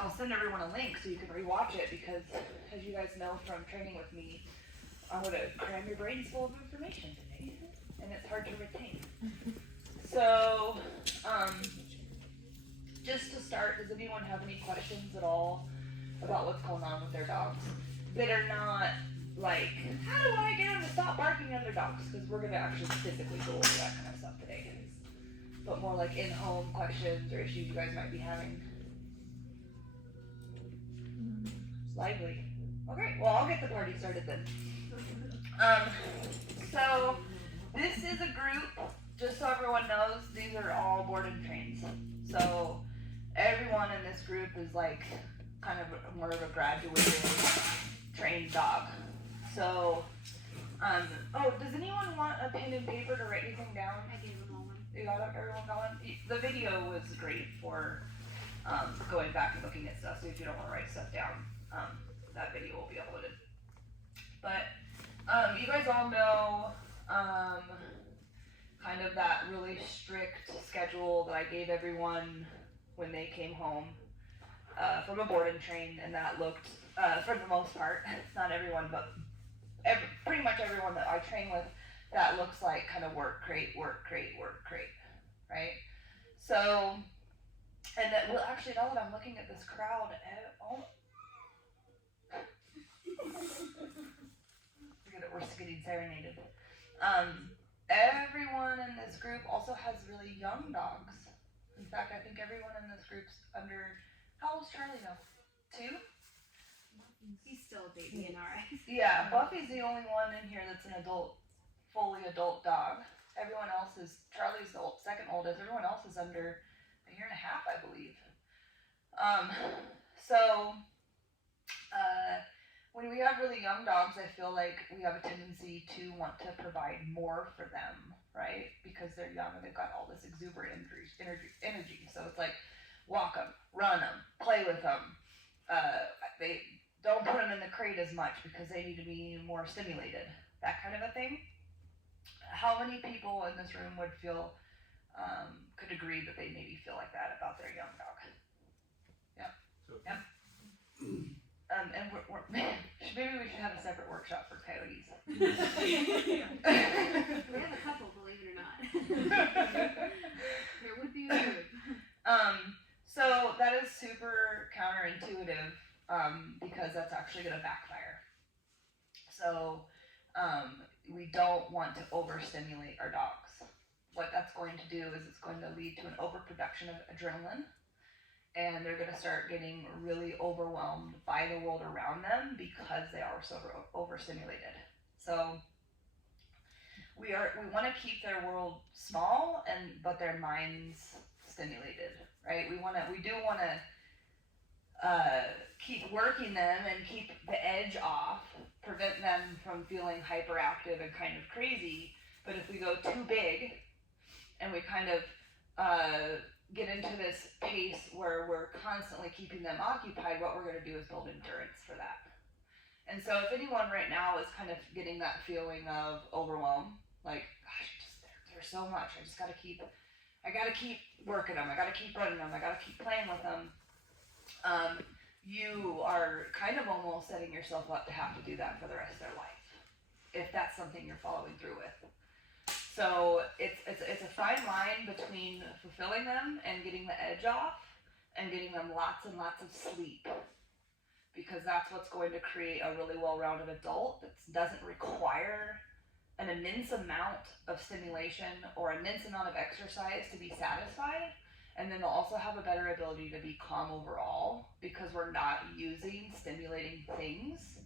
I'll send everyone a link so you can rewatch it because, as you guys know from training with me, I'm gonna cram your brains full of information today, and it's hard to retain. So, just to start, does anyone have any questions at all about what's going on with their dogs that are not like, how do I get them to stop barking at their dogs? Because we're gonna actually physically go over that kind of stuff today. But more like in-home questions or issues you guys might be having. Lively. Okay, well I'll get the party started then. So this is a group, just so everyone knows, these are all board and trains. So everyone in this group is like kind of more of a graduated trained dog. So, oh, does anyone want a pen and paper to write anything down? I gave them all one. You got it? Everyone got one? The video was great for going back and looking at stuff, so if you don't want to write stuff down, that video will be uploaded. But you guys all know kind of that really strict schedule that I gave everyone when they came home from a board and train, and that looked, for the most part, not everyone, but pretty much everyone that I train with, that looks like kind of work crate, right? So, and that, well, actually, now that I'm looking at this crowd, we're getting serenaded. Everyone in this group also has really young dogs. In fact, I think everyone in this group's under, how old's Charlie now? 2? He's still a baby in our eyes. Yeah, Buffy's the only one in here that's an adult, fully adult dog. Everyone else is, Charlie's the second oldest, everyone else is under a year and a half, I believe. When we have really young dogs, I feel like we have a tendency to want to provide more for them, right? Because they're young and they've got all this exuberant energy. So it's like, walk them, run them, play with them. They don't put them in the crate as much because they need to be more stimulated, that kind of a thing. How many people in this room would feel, could agree that they maybe feel like that about their young dog? Yeah. Yeah. And maybe we should have a separate workshop for coyotes. We have a couple, believe it or not. There would be a group. So that is super counterintuitive, because that's actually going to backfire. So we don't want to overstimulate our dogs. What that's going to do is it's going to lead to an overproduction of adrenaline, and they're going to start getting really overwhelmed by the world around them because they are so overstimulated. So we want to keep their world small but their minds stimulated, right? We do want to keep working them and keep the edge off, prevent them from feeling hyperactive and kind of crazy. But if we go too big and we kind of get into this pace where we're constantly keeping them occupied, what we're going to do is build endurance for that. And so if anyone right now is kind of getting that feeling of overwhelm, like, gosh, there's so much, I gotta keep working them, I gotta keep running them, I gotta keep playing with them, you are kind of almost setting yourself up to have to do that for the rest of their life, if that's something you're following through with. So it's a fine line between fulfilling them and getting the edge off and getting them lots and lots of sleep, because that's what's going to create a really well-rounded adult that doesn't require an immense amount of stimulation or an immense amount of exercise to be satisfied. And then they'll also have a better ability to be calm overall because we're not using stimulating things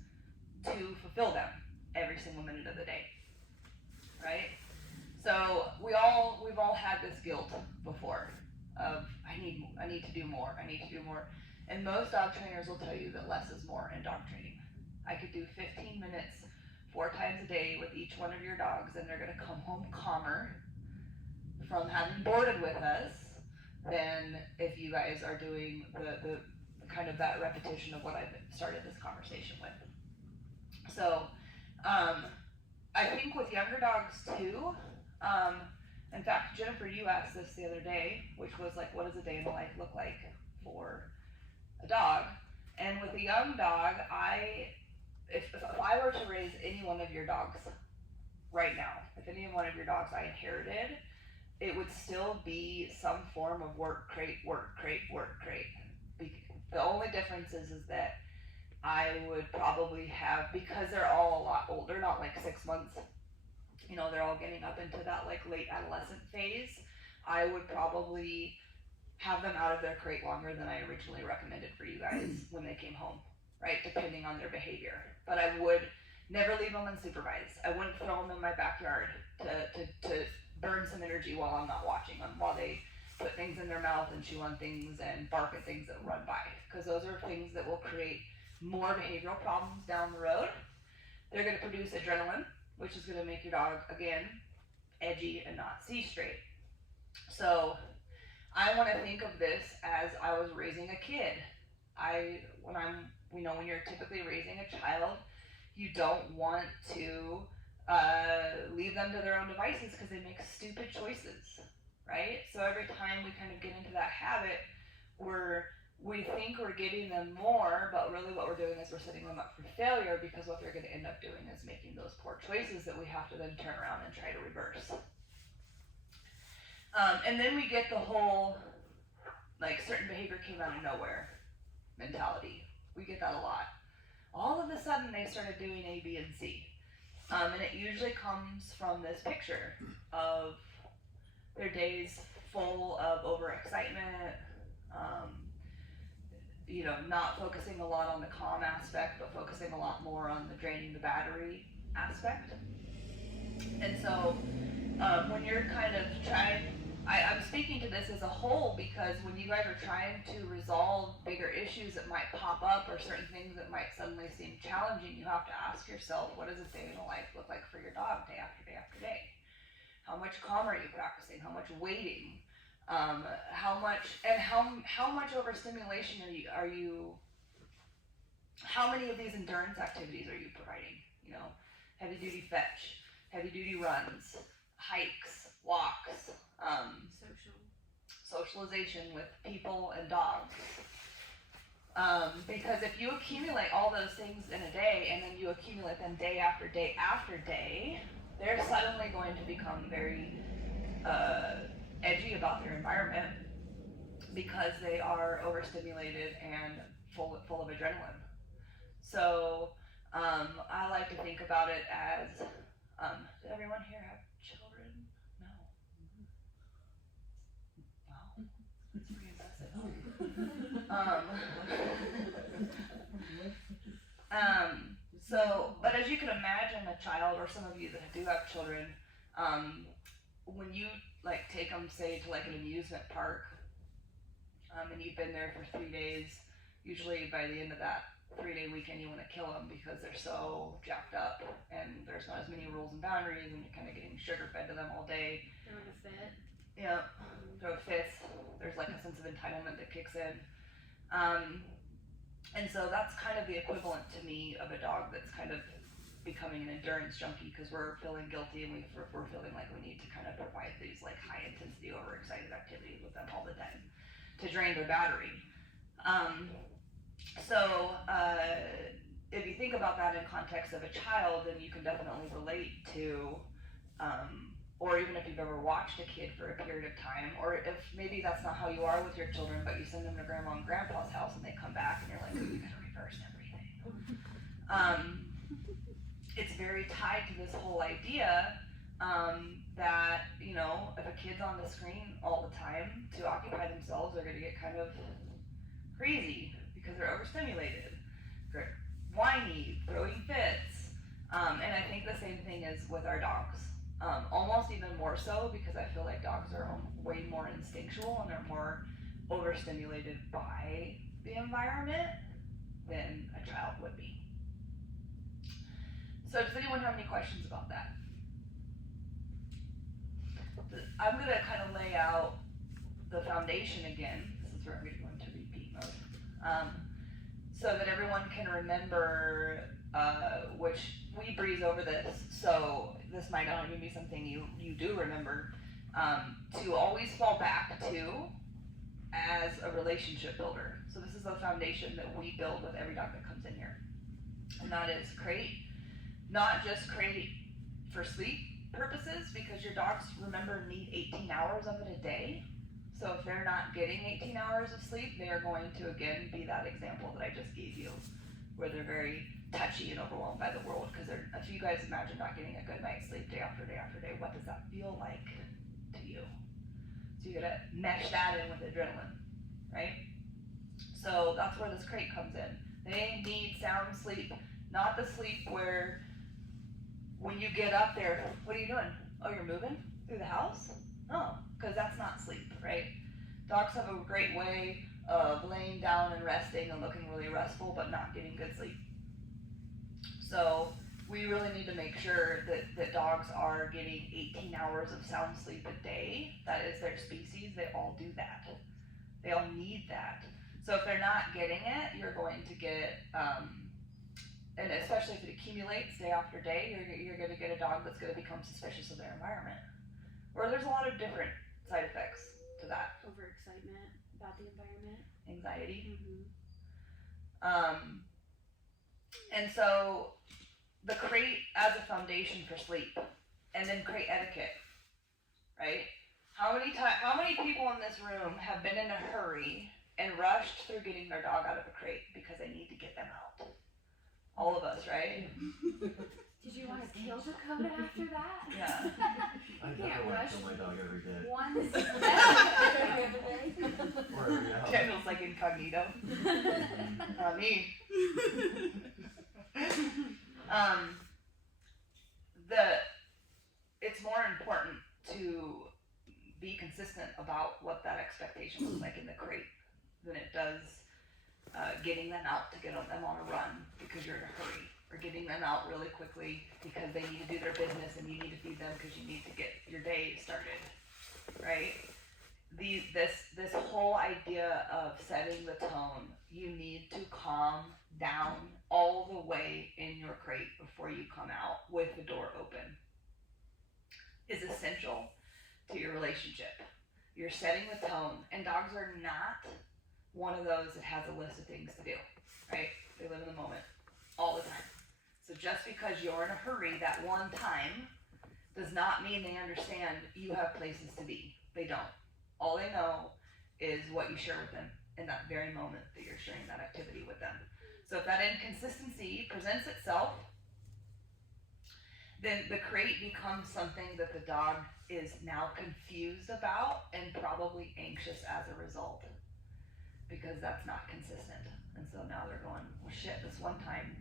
to fulfill them every single minute of the day, right? So we've all had this guilt before of I need to do more. And most dog trainers will tell you that less is more in dog training. I could do 15 minutes 4 times a day with each one of your dogs, and they're gonna come home calmer from having boarded with us than if you guys are doing the kind of that repetition of what I've started this conversation with. So I think with younger dogs too, in fact, Jennifer, you asked this the other day, which was like, what does a day in the life look like for a dog. And with a young dog, if I were to raise any one of your dogs right now, if any one of your dogs I inherited, it would still be some form of work crate, work crate, work crate. The only difference is that I would probably have, because they're all a lot older, not like 6 months, they're all getting up into that like late adolescent phase. I would probably have them out of their crate longer than I originally recommended for you guys when they came home, right? Depending on their behavior. But I would never leave them unsupervised. I wouldn't throw them in my backyard to burn some energy while I'm not watching them, while they put things in their mouth and chew on things and bark at things that run by. Because those are things that will create more behavioral problems down the road. They're going to produce adrenaline, which is going to make your dog, again, edgy and not see straight. So I want to think of this as I was raising a kid. When you're typically raising a child, you don't want to leave them to their own devices because they make stupid choices, right? So every time we kind of get into that habit, we think we're giving them more, but really what we're doing is we're setting them up for failure, because what they're going to end up doing is making those poor choices that we have to then turn around and try to reverse. And then we get the whole, like, certain behavior came out of nowhere mentality. We get that a lot. All of a sudden they started doing A, B, and C. And it usually comes from this picture of their days full of overexcitement, not focusing a lot on the calm aspect, but focusing a lot more on the draining the battery aspect. And so when you're kind of trying, I'm speaking to this as a whole, because when you guys are trying to resolve bigger issues that might pop up, or certain things that might suddenly seem challenging, you have to ask yourself, what does a day in a life look like for your dog day after day after day? How much calm are you practicing? How much waiting? How much overstimulation are you how many of these endurance activities are you providing? Heavy duty fetch, heavy duty runs, hikes, walks, socialization with people and dogs. Because if you accumulate all those things in a day, and then you accumulate them day after day after day, they're suddenly going to become very edgy about their environment, because they are overstimulated and full of adrenaline. So I like to think about it as, does everyone here have children? No. Wow, that's pretty impressive. But as you can imagine, a child, or some of you that do have children, when you like take them, say, to like an amusement park, and you've been there for 3 days, usually by the end of that 3-day weekend you want to kill them, because they're so jacked up and there's not as many rules and boundaries, and you're kind of getting sugar fed to them all day. Throwing a fit. Yeah, throw fits. There's like a sense of entitlement that kicks in. And so that's kind of the equivalent to me of a dog that's kind of becoming an endurance junkie, because we're feeling guilty, and we're feeling like we need to kind of provide these like high intensity, overexcited activities with them all the time to drain their battery. If you think about that in context of a child, then you can definitely relate to, or even if you've ever watched a kid for a period of time, or if maybe that's not how you are with your children, but you send them to grandma and grandpa's house and they come back and you're like, oh, you gotta reverse everything. It's very tied to this whole idea that, if a kid's on the screen all the time to occupy themselves, they're gonna get kind of crazy because they're overstimulated, they're whiny, throwing fits, and I think the same thing is with our dogs. Almost even more so, because I feel like dogs are way more instinctual and they're more overstimulated by the environment than a child would be. So does anyone have any questions about that? I'm going to kind of lay out the foundation again. This is where I'm going to go into repeat mode. So that everyone can remember, which we breeze over this, so this might not even be something you do remember, to always fall back to as a relationship builder. So this is the foundation that we build with every dog that comes in here. And that is crate, not just crate for sleep purposes, because your dogs, remember, need 18 hours of it a day. So if they're not getting 18 hours of sleep, they are going to again be that example that I just gave you, where they're very touchy and overwhelmed by the world. Because if you guys imagine not getting a good night's sleep day after day after day, what does that feel like to you? So you gotta mesh that in with adrenaline, right? So that's where this crate comes in. They need sound sleep, not the sleep where when you get up there, what are you doing? Oh, you're moving through the house? Oh, because that's not sleep, right? Dogs have a great way of laying down and resting and looking really restful, but not getting good sleep. So we really need to make sure that dogs are getting 18 hours of sound sleep a day. That is their species. They all do that. They all need that. So if they're not getting it, you're going to get, and especially if it accumulates day after day, you're going to get a dog that's going to become suspicious of their environment. Or there's a lot of different side effects to that. Overexcitement about the environment. Anxiety. Mm-hmm. And so the crate as a foundation for sleep, and then crate etiquette, right? How many people in this room have been in a hurry and rushed through getting their dog out of a crate because they need to get them out? All of us, right? Did you want to kill Dakota after that? Yeah. I never want to kill my dog every day. One step every day. Or every hour. Kendall's like incognito. Not me. It's more important to be consistent about what that expectation looks like in the crate than it does getting them out to get them on a run because you're in a hurry, or getting them out really quickly because they need to do their business and you need to feed them because you need to get your day started, right? This whole idea of setting the tone, you need to calm down all the way in your crate before you come out with the door open, is essential to your relationship. You're setting the tone, and dogs are not one of those that has a list of things to do, right? They live in the moment all the time. So just because you're in a hurry that one time does not mean they understand you have places to be. They don't. All they know is what you share with them in that very moment that you're sharing that activity with them. So if that inconsistency presents itself, then the crate becomes something that the dog is now confused about and probably anxious as a result, because that's not consistent. And so now they're going, well shit, this one time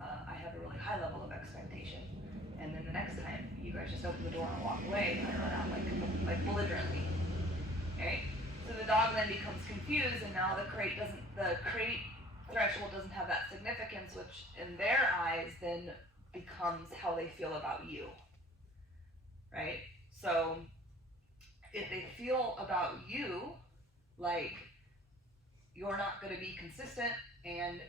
I have a really high level of expectation, and then the next time you guys just open the door and walk away and I run out like belligerently. Okay? So the dog then becomes confused, and now the crate threshold doesn't have that significance, which in their eyes then becomes how they feel about you, right? So if they feel about you like you're not going to be consistent, and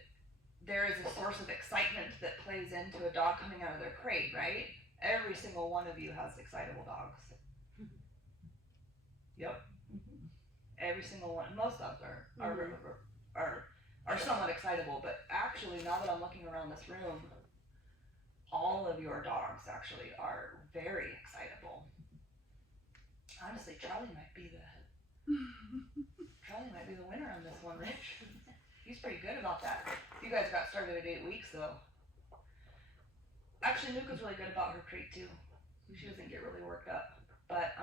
there is a source of excitement that plays into a dog coming out of their crate, right? Every single one of you has excitable dogs. Yep. Every single one. Most dogs are somewhat excitable, but actually, now that I'm looking around this room, all of your dogs actually are very excitable. Honestly, Charlie might be the winner on this one, Rich. He's pretty good about that. You guys got started at 8 weeks, though. Actually, Nuka's really good about her crate too. She doesn't get really worked up. But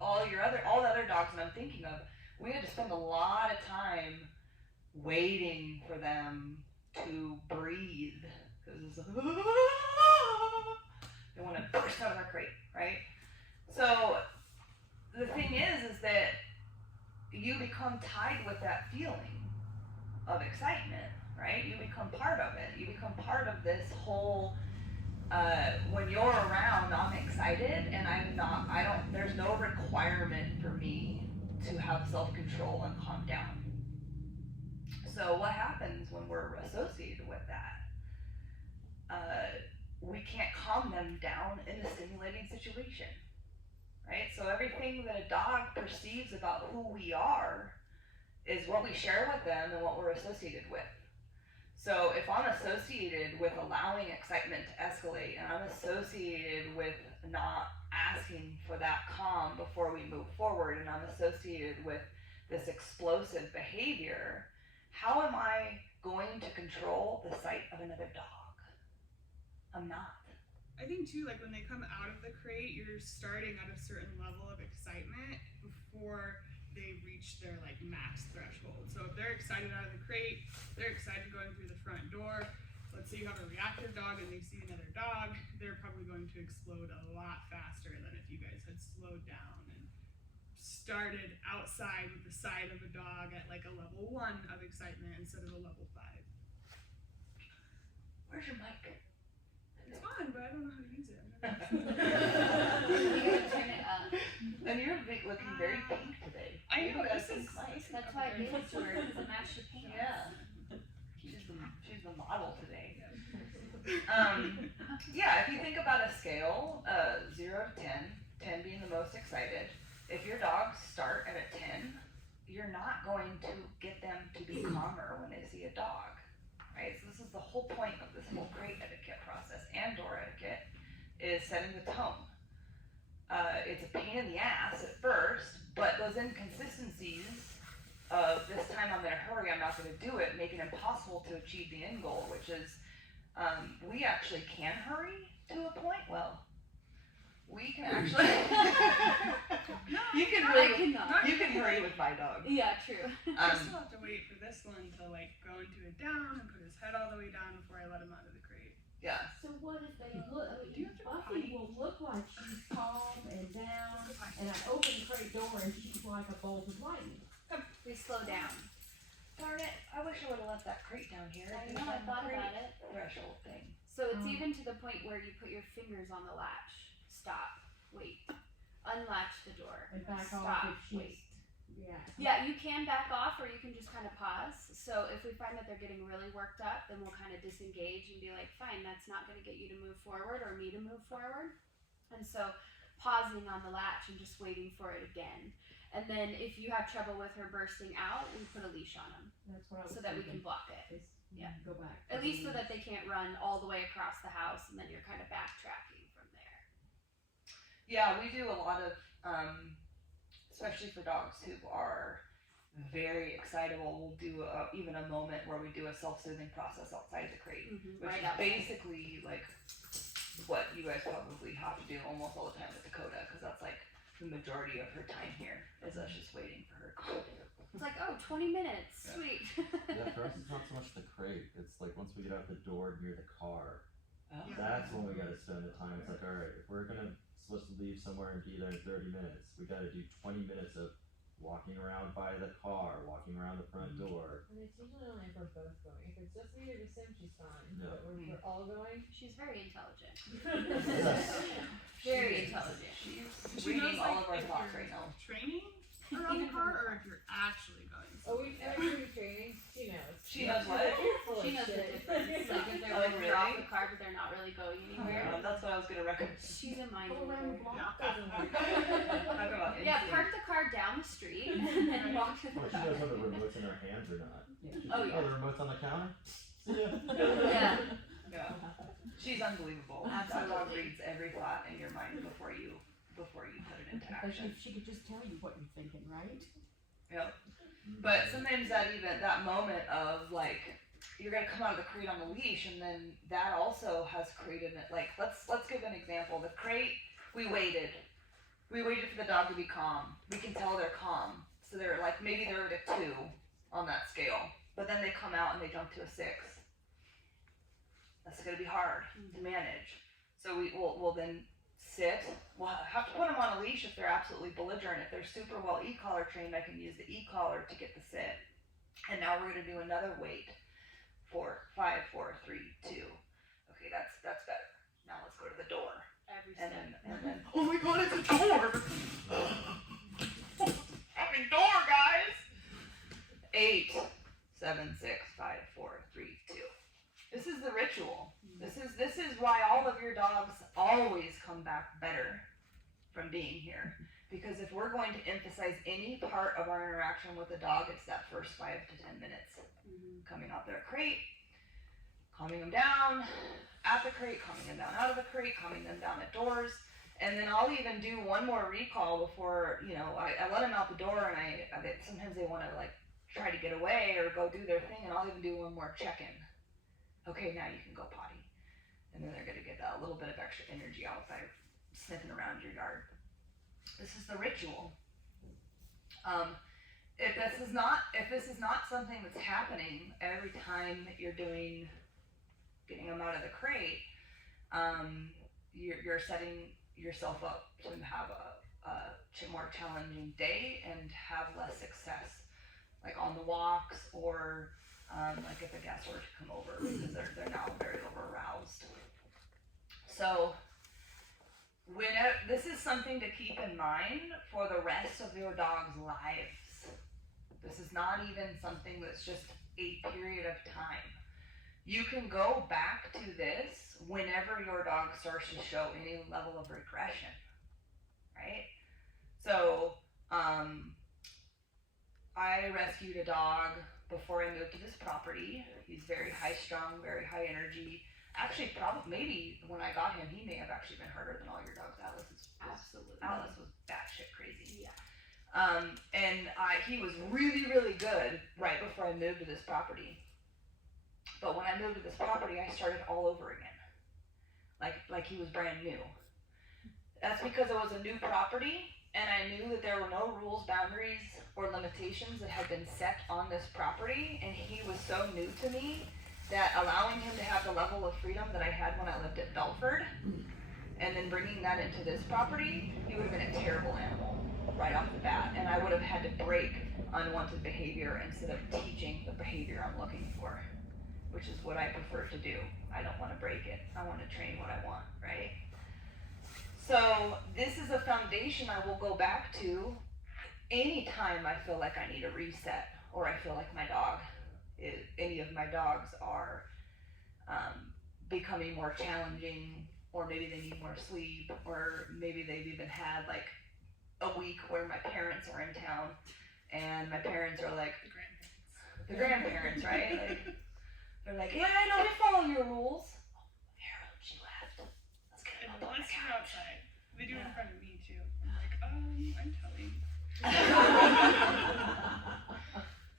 all the other dogs that I'm thinking of, we had to spend a lot of time waiting for them to breathe, because it's like, they want to burst out of their crate, right? So the thing is that you become tied with that feeling of excitement, right? You become part of it. You become part of this whole, when you're around, I'm excited, and there's no requirement for me to have self-control and calm down. So what happens when we're associated with that? We can't calm them down in a stimulating situation. right? So everything that a dog perceives about who we are is what we share with them and what we're associated with. So if I'm associated with allowing excitement to escalate, and I'm associated with not asking for that calm before we move forward, and I'm associated with this explosive behavior, how am I going to control the sight of another dog? I'm not. I think too, like when they come out of the crate, you're starting at a certain level of excitement before they reach their like max threshold. So if they're excited out of the crate, they're excited going through the front door. Let's say you have a reactive dog and they see another dog, they're probably going to explode a lot faster than if you guys had slowed down and started outside with the sight of a dog at like a level 1 of excitement instead of a level 5. Where's your mic? It's fun, but I don't know how to use it. You gotta turn it up. And you're looking very pink today. I You know, got a this pink is- mic. That's why I gave it to her, because it matched your pants. Yeah. She's the model today. Yeah, if you think about a scale, 0 to 10, 10 being the most excited, if your dogs start at a 10, you're not going to get them to be calmer when they see a dog, right? So this is the whole point of this whole crate etiquette process and door etiquette, is setting the tone. It's a pain in the ass at first, but those inconsistencies of this time I'm in a hurry, I'm not going to do it, make it impossible to achieve the end goal, which is we actually can hurry to a point. Well, we can actually. You can hurry. I cannot. You can hurry with my dog. Yeah, true. I still have to wait for this one to like go into it down and put his head all the way down before I let him out of the crate. Yeah. So what if they look, I Do you mean, have to Buffy potty? will look like she's calm and down, and I open the crate door and she's like a bolt of lightning. We slow down. Darn it! I wish I would have left that crate down here. I know, I thought about it. Threshold thing. So it's even to the point where you put your fingers on the latch. Stop. Wait. Unlatch the door. And back Stop. off if Wait. she's, yeah. Yeah, you can back off or you can just kind of pause. So if we find that they're getting really worked up, then we'll kind of disengage and be like, fine, that's not going to get you to move forward or me to move forward. And so pausing on the latch and just waiting for it again. And then if you have trouble with her bursting out, we put a leash on them That's what I was so that we can thinking. block it. Is, Yeah. Go back. At least so that they can't run all the way across the house and then you're kind of backtracking from there. Yeah, we do a lot of, especially for dogs who are very excitable. We'll do even a moment where we do a self-soothing process outside the crate, which Right is outside. basically like what you guys probably have to do almost all the time with Dakota, because that's like the majority of her time here is us just waiting for her. It's like, oh, 20 minutes. Yeah. Sweet. Yeah, for us it's not so much the crate. It's like once we get out the door near the car, Oh. Yeah. that's when we gotta spend the time. It's like, alright, if we're supposed to leave somewhere and be there in 30 minutes, we gotta do 20 minutes of walking around by the car, walking around the front door. And it's usually only if we're both going. If it's just me or just him, she's fine. Yeah. But when we're all going, She's very intelligent. She Very is. intelligent. She's She reading knows, all like, of our if thoughts you're right now. Training around the car or if you're actually going oh, we somewhere. went through training. She knows. She knows what? You're full She of knows the shit. difference. Like if they're Oh, when they're off really? the car but they're not really going anywhere. That's what I was gonna recommend. She's a mind Go around the reader. block doesn't work. Talk about Yeah, instinct. park the car down the street and then walk to the Oh, she car. knows when the remote's in her hands or not. Oh Oh, yeah. the remote's on the counter? See ya. Yeah. Yeah. She's unbelievable. That dog Absolutely. reads every thought in your mind before you put it into But action. she could just tell you what you're thinking, right? Yep. But sometimes that moment of like you're gonna come out of the crate on the leash, and then that also has created like let's give an example. The crate, we waited for the dog to be calm. We can tell they're calm, so they're like maybe they're at a 2 on that scale, but then they come out and they jump to a 6. That's gonna be hard to manage. So we'll then sit. We'll have to put them on a leash if they're absolutely belligerent. If they're super well e-collar trained, I can use the e-collar to get the sit. And now we're gonna do another wait. 4, 5, 4, 3, 2. Okay, that's better. Now let's go to the door. Every And step. then oh my god, it's a door! Fucking door, guys! 8, 7, 6, 5, 4, 3, 2. This is the ritual. This is why all of your dogs always come back better. from being here. Because if we're going to emphasize any part of our interaction with the dog, it's that first 5 to 10 minutes. Mhm. Coming out their crate, calming them down at the crate, calming them down out of the crate, calming them down at doors. And then I'll even do one more recall before, I let them out the door, and sometimes they want to like try to get away or go do their thing, and I'll even do one more check-in. Okay, now you can go potty. And then they're going to get that little bit of extra energy out by sniffing around your yard. This is the ritual. If this is not something that's happening every time that you're getting them out of the crate, you're setting yourself up to have a more challenging day and have less success, like on the walks or like if a guest were to come over, because they're now very over aroused. So this is something to keep in mind for the rest of your dog's lives. This is not even something that's just a period of time. You can go back to this whenever your dog starts to show any level of regression, right? So, I rescued a dog before I moved to this property. He's very high strung, very high energy. Actually, maybe when I got him, he may have actually been harder than all your dogs. Absolutely. Alice was batshit crazy. Yeah. And he was really, really good right before I moved to this property. But when I moved to this property, I started all over again. Like he was brand new. That's because it was a new property, and I knew that there were no rules, boundaries, or limitations that had been set on this property, and he was so new to me that allowing him to have the level of freedom that I had when I lived at Belford, and then bringing that into this property, he would have been a terrible animal right off the bat, and I would have had to break unwanted behavior instead of teaching the behavior I'm looking for, which is what I prefer to do. I don't want to break it. I want to train what I want, right? So this is a foundation I will go back to anytime I feel like I need a reset, or I feel like any of my dogs are becoming more challenging, or maybe they need more sleep, or maybe they've even had like a week where my parents are in town, and my parents are like the grandparents, right? Like, they're like, yeah, I know we follow your rules. Oh, Harold, she left. Let's get him up on the Unless you're couch. outside. They do it in front of me too. I'm like, I'm telling.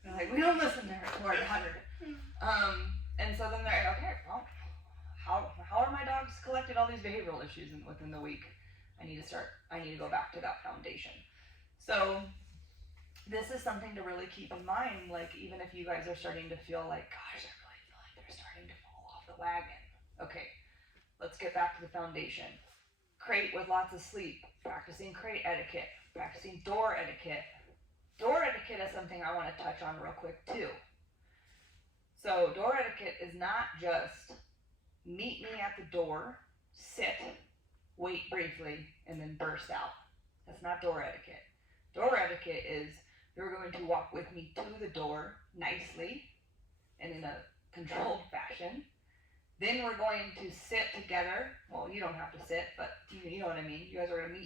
They're like, we don't listen to her, to our daughter. And so then they're like, okay, well, how are my dogs collected all these behavioral issues within the week? I need to go back to that foundation. So this is something to really keep in mind, like even if you guys are starting to feel like, gosh, I really feel like they're starting to fall off the wagon. Okay, let's get back to the foundation. Crate with lots of sleep, practicing crate etiquette, practicing door etiquette. Door etiquette is something I want to touch on real quick too. So door etiquette is not just meet me at the door, sit, wait briefly, and then burst out. That's not door etiquette. Door etiquette is you're going to walk with me to the door nicely and in a controlled fashion. Then we're going to sit together. Well, you don't have to sit, but you know what I mean. You guys are going to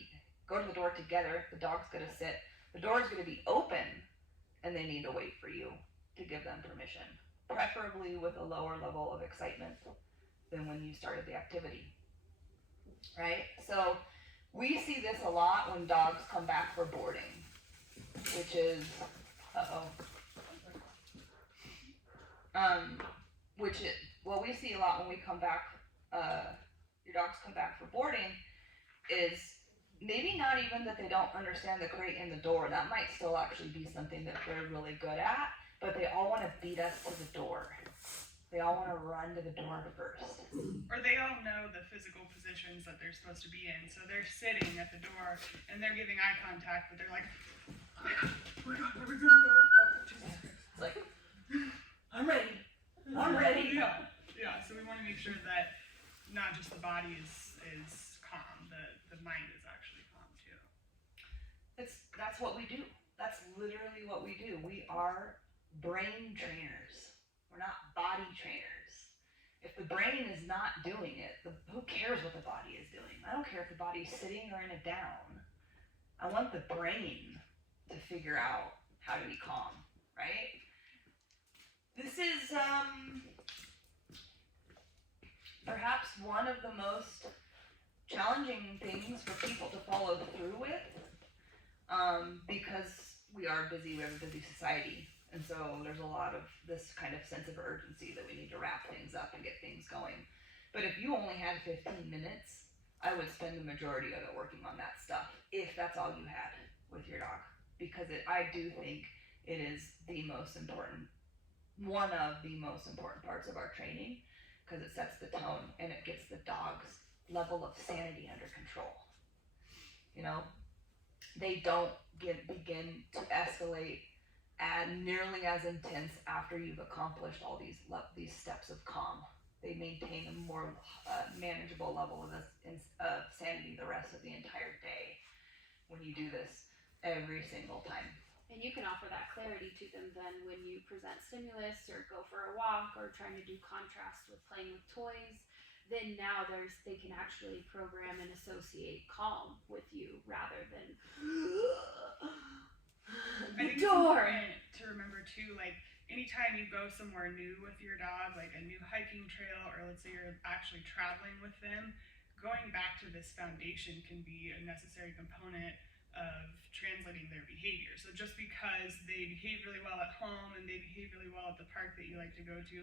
go to the door together. The dog's going to sit. The door is going to be open, and they need to wait for you to give them permission, preferably with a lower level of excitement than when you started the activity, right? So we see this a lot when dogs come back for boarding, which is, what we see a lot when we come back, your dogs come back for boarding, is maybe not even that they don't understand the crate and the door. That might still actually be something that they're really good at, but they all want to beat us to the door. They all want to run to the door first. Or they all know the physical positions that they're supposed to be in, so they're sitting at the door and they're giving eye contact, but they're like, oh my god, where are we gonna go? Oh, Jesus Christ. It's like, I'm ready. I'm ready. Yeah. So we want to make sure that not just the body is calm, the mind is actually calm too. That's what we do. That's literally what we do. We are brain trainers. We're not body trainers. If the brain is not doing it, who cares what the body is doing? I don't care if the body is sitting or in a down. I want the brain to figure out how to be calm, right? This is perhaps one of the most challenging things for people to follow through with, because we are busy, we have a busy society, and so there's a lot of this kind of sense of urgency that we need to wrap things up and get things going. But if you only had 15 minutes, I would spend the majority of it working on that stuff, if that's all you had with your dog, because I do think it is the most important, one of the most important parts of our training, because it sets the tone and it gets the dog's level of sanity under control. You know, they don't begin to escalate and nearly as intense after you've accomplished all these steps of calm. They maintain a more manageable level of sanity the rest of the entire day when you do this every single time. And you can offer that clarity to them then when you present stimulus or go for a walk or trying to do contrast with playing with toys. Then now they can actually program and associate calm with you rather than I think it's important to remember too, like anytime you go somewhere new with your dog, like a new hiking trail, or let's say you're actually traveling with them, going back to this foundation can be a necessary component of translating their behavior. So just because they behave really well at home and they behave really well at the park that you like to go to,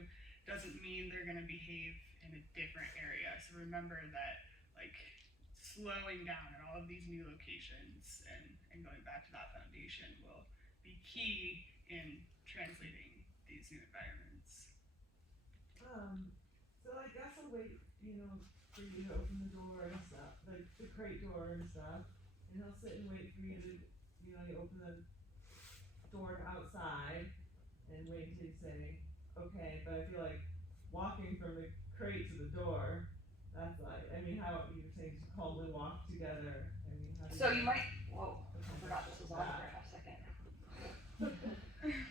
doesn't mean they're going to behave in a different area. So remember that, like, slowing down at all of these new locations and going back to that foundation will be key in translating these new environments. So I guess I'll wait, for you to open the door and stuff, like the crate door and stuff, and he'll sit and wait for you to, you open the door to outside and wait until you say, okay, but I feel like walking from the crate to the door, that's like, how you were saying to calmly walk together, how do So you might, whoa, I forgot this was on for a half second.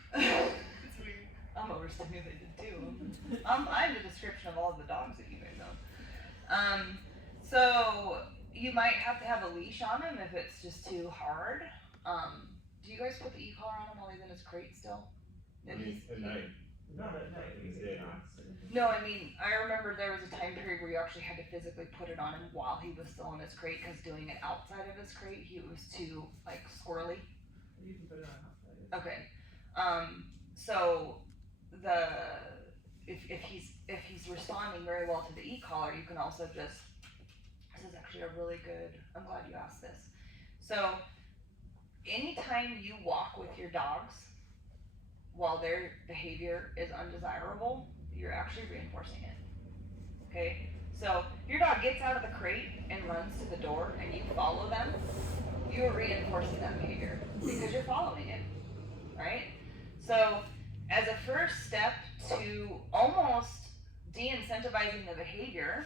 It's weird. I'm overstimulated too. I'm the description of all of the dogs that you guys own. So you might have to have a leash on him if it's just too hard. Do you guys put the e-collar on him while he's in his crate still? At night. not at night, He's because in. No, I mean, I remember there was a time period where you actually had to physically put it on him while he was still in his crate, because doing it outside of his crate, he was too, like, squirrely. You can put it on outside. Okay. So if he's responding very well to the e-collar, you can also just, this is actually a really good, I'm glad you asked this. So anytime you walk with your dogs while their behavior is undesirable, you're actually reinforcing it. Okay? So your dog gets out of the crate and runs to the door and you follow them, you're reinforcing that behavior because you're following it, right? So as a first step to almost de-incentivizing the behavior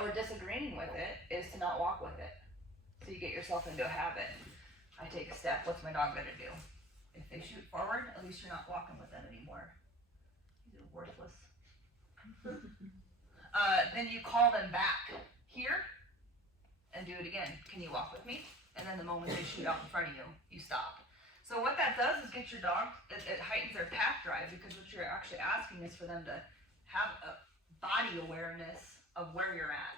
or disagreeing with it is to not walk with it. So you get yourself into a habit. I take a step, what's my dog gonna do? If they shoot forward, at least you're not walking with them anymore. These are worthless. Then you call them back here and do it again. Can you walk with me? And then the moment they shoot out in front of you, you stop. So what that does is get your dog, it heightens their pack drive, because what you're actually asking is for them to have a body awareness of where you're at.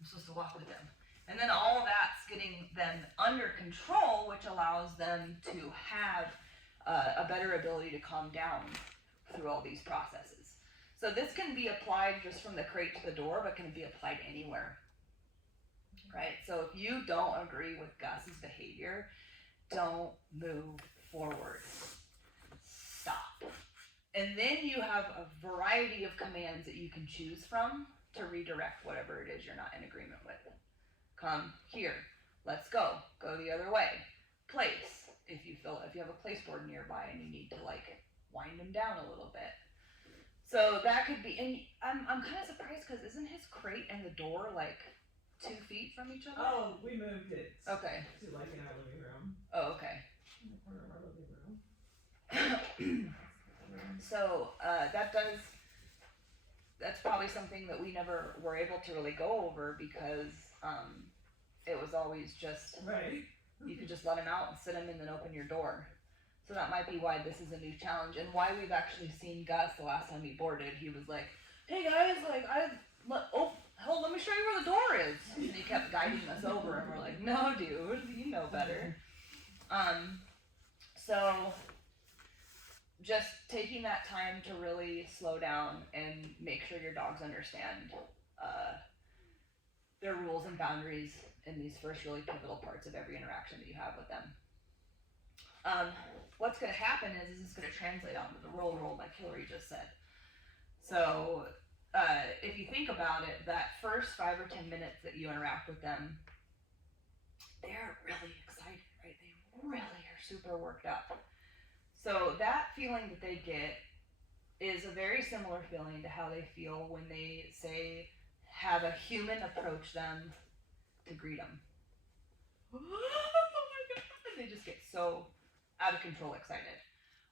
I'm supposed to walk with them. And then all of that's getting them under control, which allows them to have a better ability to calm down through all these processes. So this can be applied just from the crate to the door, but can be applied anywhere. Right? So if you don't agree with Gus's behavior, don't move forward. Stop. And then you have a variety of commands that you can choose from to redirect whatever it is you're not in agreement with. Come here. Let's go. Go the other way. Place. If you have a place board nearby and you need to wind them down a little bit. So that could be, and I'm kind of surprised because isn't his crate and the door 2 feet from each other? Oh, we moved it. Okay. To in our living room. Oh, okay. In the corner of our living room. So that's probably something that we never were able to really go over because it was always just Right. You could just let him out and sit him and then open your door. So that might be why this is a new challenge and why we've actually seen Gus the last time he boarded. He was like, "Hey guys, like let me show you where the door is." And he kept guiding us over, and we're like, "No, dude, you know better." So just taking that time to really slow down and make sure your dogs understand their rules and boundaries in these first really pivotal parts of every interaction that you have with them. What's going to happen is it's going to translate onto the real world, like Hillary just said. So if you think about it, that first 5 or 10 minutes that you interact with them, they're really excited, right? They really are super worked up. So that feeling that they get is a very similar feeling to how they feel when they say have a human approach them to greet them. Oh my God. They just get so out of control excited.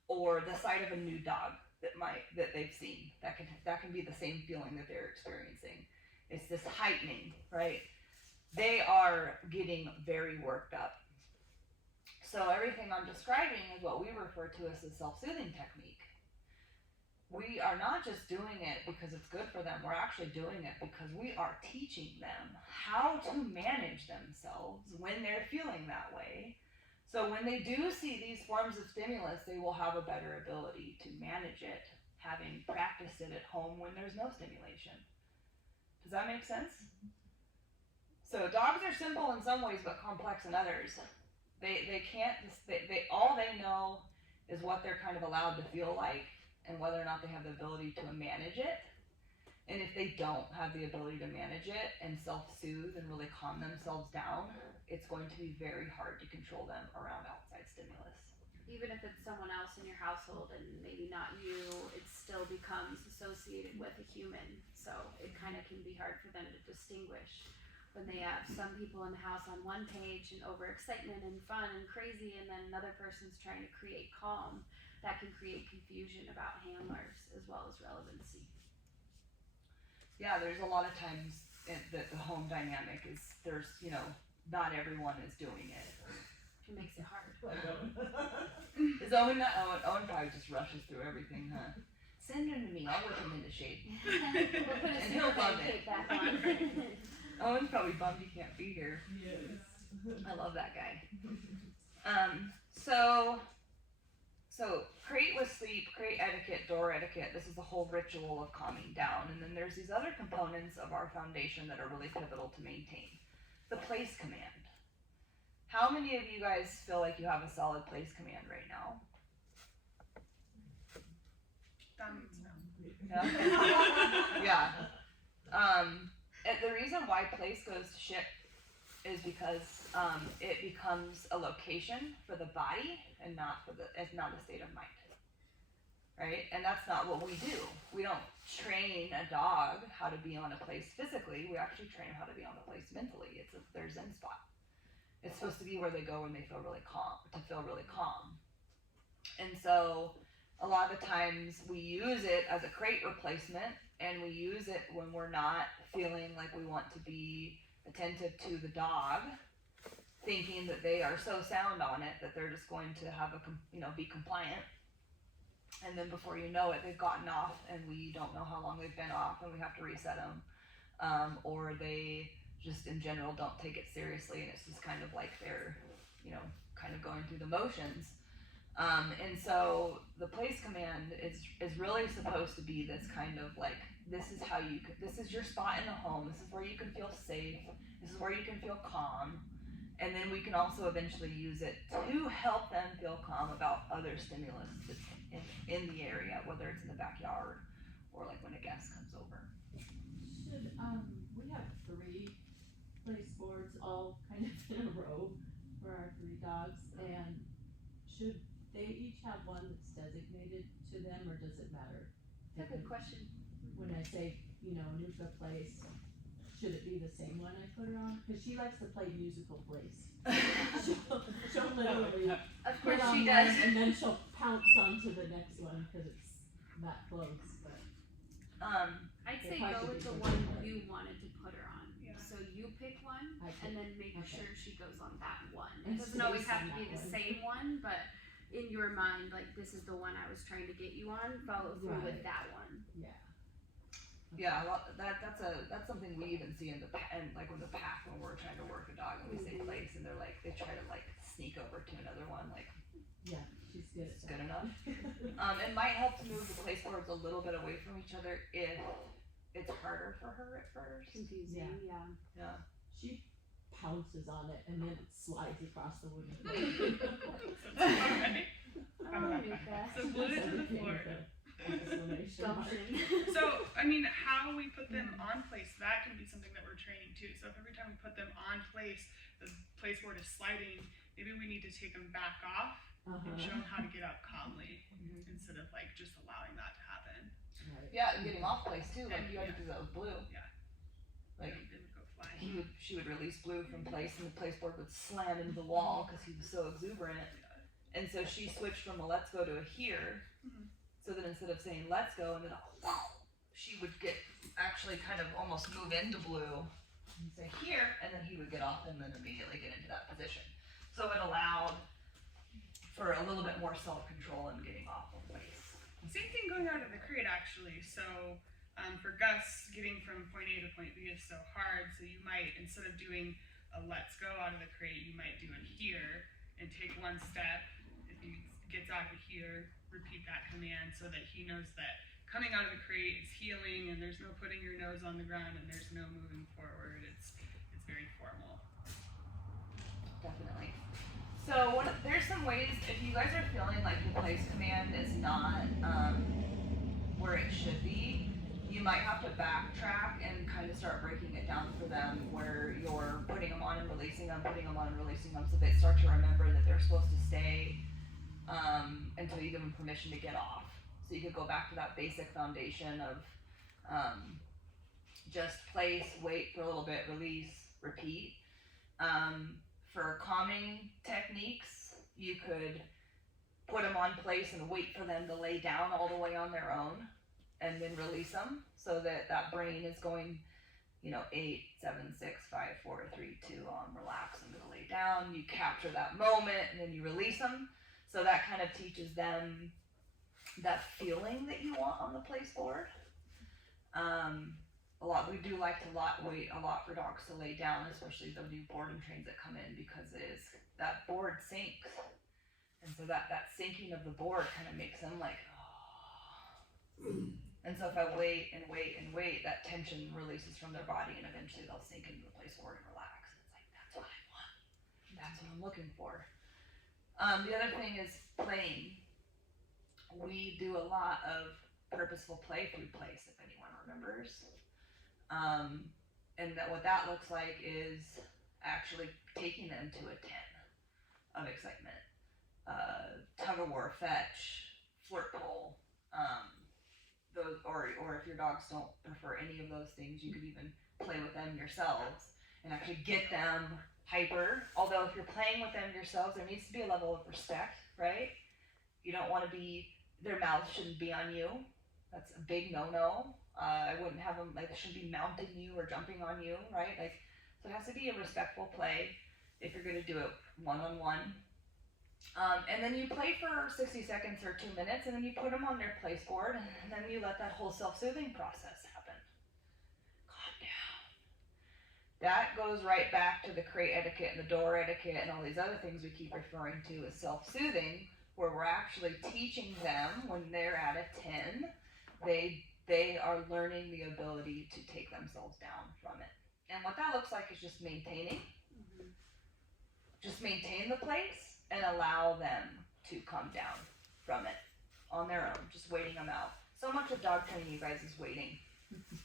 Or the sight of a new dog that they've seen. That can be the same feeling that they're experiencing. It's this heightening, right? They are getting very worked up. So everything I'm describing is what we refer to as the self-soothing technique. We are not just doing it because it's good for them. We're actually doing it because we are teaching them how to manage themselves when they're feeling that way. So when they do see these forms of stimulus, they will have a better ability to manage it, having practiced it at home when there's no stimulation. Does that make sense? So dogs are simple in some ways, but complex in others. They can't, all they know is what they're kind of allowed to feel like and whether or not they have the ability to manage it. And if they don't have the ability to manage it and self-soothe and really calm themselves down, it's going to be very hard to control them around outside stimulus. Even if it's someone else in your household and maybe not you, it still becomes associated with a human. So it kind of can be hard for them to distinguish when they have some people in the house on one page and overexcitement and fun and crazy, and then another person's trying to create calm. That can create confusion about handlers as well as relevancy. Yeah, there's a lot of times that the home dynamic is, there's, not everyone is doing it. It makes it hard. Is Owen probably just rushes through everything, huh? Send him to me, I'll whip him into shape. We'll put a And he'll super love tape it. back on. Owen's probably bummed he can't be here. Yes. I love that guy. So crate with sleep, crate etiquette, door etiquette, this is the whole ritual of calming down. And then there's these other components of our foundation that are really pivotal to maintain. The place command. How many of you guys feel like you have a solid place command right now? That means no. Yeah. Yeah. And the reason why place goes to shit is because it becomes a location for the body and it's not a state of mind, right? And that's not what we do. We don't train a dog how to be on a place physically. We actually train them how to be on a place mentally. It's their zen spot. It's supposed to be where they go when they feel really calm, And so a lot of the times we use it as a crate replacement, and we use it when we're not feeling like we want to be attentive to the dog, thinking that they are so sound on it that they're just going to have be compliant. And then before you know it, they've gotten off, and we don't know how long they've been off, and we have to reset them. Or they just in general don't take it seriously, and it's just kind of like they're, kind of going through the motions. And so the place command is really supposed to be this kind of like, this is your spot in the home. This is where you can feel safe. This is where you can feel calm. And then we can also eventually use it to help them feel calm about other stimulus that's in the area, whether it's in the backyard or like when a guest comes over. Should, we have 3 place boards all kind of in a row for our 3 dogs, and should they each have one that's designated to them, or does it matter? That's a good question. When I say, Nuka Place, should it be the same one I put her on? Cause she likes to play musical place. She'll literally Of put course on she one, does. and then she'll pounce onto the next one, cause it's that close, but. I'd They say probably go should with be the different, one but- you wanted to put her on. Yeah. So So you pick one, I and pick- then make okay. sure she goes on that one. And It doesn't always stays have on to be that the one. same one, but in your mind, like this is the one I was trying to get you on. Follow through with Right. that one. Yeah. Yeah, that's something we even see in like with the pack when we're trying to work a dog and we say place and they're like they try to like sneak over to another one like Yeah, she's good at it's that. good enough. It might help to move the place boards a little bit away from each other if it's harder for her at first. Confusing, yeah. Yeah. She pounces on it and then it slides across the wooden floor. Okay. Oh, Nika. So glue it to the floor. Exclamation mark. Gumption. So, I mean, how we put them on place, that can be something that we're training too. So if every time we put them on place, the place board is sliding, maybe we need to take them back off and show them how to get up calmly instead of like just allowing that to happen. Right. Yeah, and getting off place too, like you had to do that with Blue. Yeah. Like It would go flying. she would release Blue from place and the place board would slam into the wall because he was so exuberant. And so she switched from a let's go to a here. Mhm. So that instead of saying let's go and then she would get actually kind of almost move into Blue and say here and then he would get off and then immediately get into that position. So it allowed for a little bit more self-control and getting off of place. Same thing going out of the crate actually. So for Gus, getting from point A to point B is so hard. So you might, instead of doing a let's go out of the crate, you might do a here and take one step. If he gets out of here, repeat that command so that he knows that coming out of the crate is healing and there's no putting your nose on the ground and there's no moving forward. It's very formal. Definitely. So there's some ways if you guys are feeling like the place command is not where it should be, you might have to backtrack and kind of start breaking it down for them where you're putting them on and releasing them, putting them on and releasing them so they start to remember that they're supposed to stay until you give them permission to get off. So you could go back to that basic foundation of just place, wait for a little bit, release, repeat. For calming techniques, you could put them on place and wait for them to lay down all the way on their own and then release them so that that brain is going, 8, 7, 6, 5, 4, 3, 2, relax, I'm gonna lay down. You capture that moment and then you release them. So that kind of teaches them that feeling that you want on the place board. We do like to wait a lot for dogs to lay down, especially the new boredom trains that come in because that board sinks. And so that sinking of the board kind of makes them like, oh. And so if I wait and wait and wait, that tension releases from their body and eventually they'll sink into the place board and relax. And it's like, that's what I want. That's what I'm looking for. The other thing is playing. We do a lot of purposeful play through place, if anyone remembers. And what that looks like is actually taking them to a 10 of excitement. Tug of war, fetch, flirt pole, those, or if your dogs don't prefer any of those things, you could even play with them yourselves and actually get them hyper. Although if you're playing with them yourselves, there needs to be a level of respect, right? You don't want to their mouths shouldn't be on you. That's a big no-no. I wouldn't have them, they shouldn't be mounting you or jumping on you, right? So it has to be a respectful play if you're going to do it one-on-one. And then you play for 60 seconds or 2 minutes, and then you put them on their place board, and then you let that whole self-soothing process happen. Calm down. That goes right back to the crate etiquette and the door etiquette and all these other things we keep referring to as self-soothing, where we're actually teaching them when they're at a 10, they are learning the ability to take themselves down from it. And what that looks like is just maintaining. Just maintain the place and allow them to come down from it on their own, just waiting them out. So much of dog training, you guys, is waiting. It's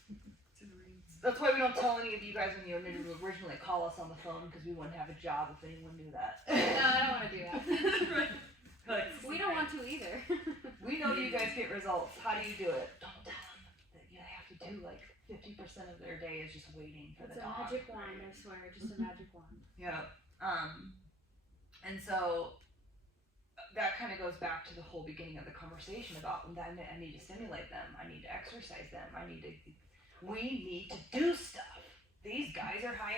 in the reins. That's why we don't tell any of you guys when you originally call us on the phone, because we wouldn't have a job if anyone knew that. No, I don't want to do that. But We don't want to either. we know you guys get results. How do you do it? Don't tell them that you have to do like 50% of their day is just waiting for It's the a dog. magic wand, I swear, just a magic wand. Yeah. And so that kind of goes back to the whole beginning of the conversation about that I need to stimulate them. I need to exercise them. We need to do stuff. These guys are high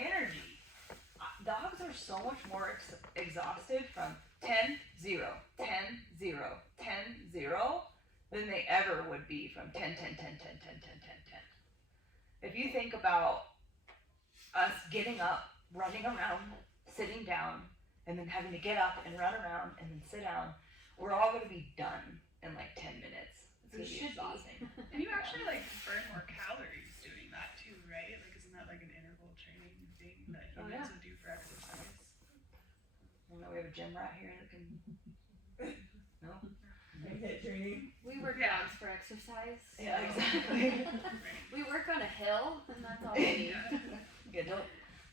so much more exhausted from 10, 0, 10, 0, 10, 0 than they ever would be from 10, 10, 10, 10, 10, 10, 10, 10. If you think about us getting up, running around, sitting down, and then having to get up and run around and then sit down, we're all going to be done in like 10 minutes. It's We going to be should exhausting. And you actually like burn more calories doing that too, right? Like, isn't that like an interval training thing that Oh, humans yeah. would do for exercise? You know, we have a gym right here that can. No? Like hit training. We work Yeah. dogs for exercise. Yeah, exactly. Right. We work on a hill, and that's all we need. Yeah, don't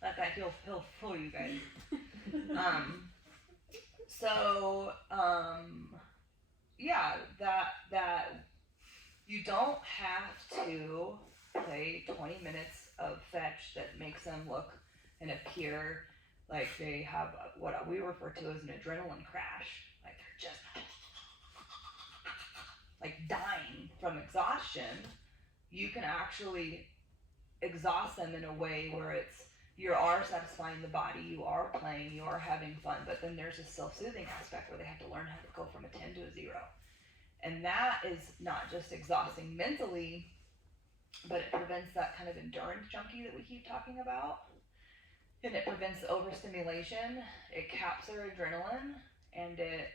let that he'll fool you guys. Yeah, that you don't have to play 20 minutes of fetch that makes them look and appear like they have what we refer to as an adrenaline crash. Like they're just like dying from exhaustion. You can actually exhaust them in a way where you are satisfying the body, you are playing, you are having fun, but then there's a self-soothing aspect where they have to learn how to go from a 10 to a 0. And that is not just exhausting mentally, but it prevents that kind of endurance junkie that we keep talking about. And it prevents overstimulation, it caps their adrenaline, and it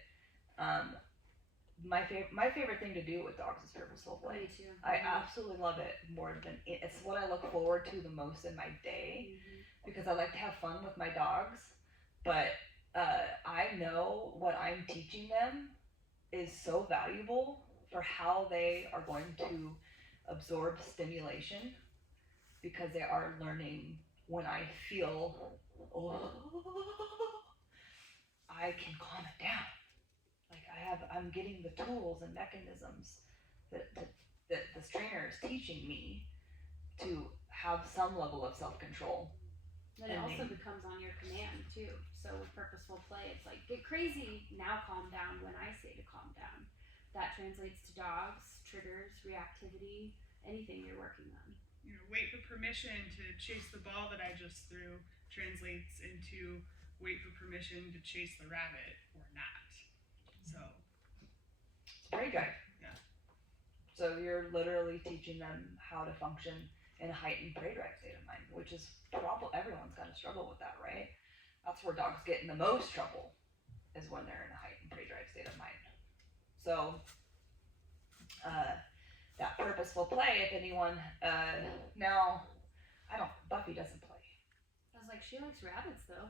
my favorite thing to do with dogs is purposeful play. Me too. I absolutely love it more than it's what I look forward to the most in my day because I like to have fun with my dogs, but I know what I'm teaching them is so valuable for how they are going to absorb stimulation because they are learning when I feel, oh, I can calm it down. Like I'm getting the tools and mechanisms that the trainer is teaching me to have some level of self-control. Then it also becomes on your command too. So with purposeful play, it's like get crazy, now calm down when I say to calm down. That translates to dogs, triggers, reactivity, anything you're working on. You know, wait for permission to chase the ball that I just threw translates into wait for permission to chase the rabbit or not. So Prey drive. Yeah. So you're literally teaching them how to function in a heightened prey drive state of mind, which is probably everyone's gonna struggle with that, right? That's where dogs get in the most trouble, is when they're in a heightened prey drive state of mind. So that purposeful play, if anyone now Buffy doesn't play. I was like, she likes rabbits though.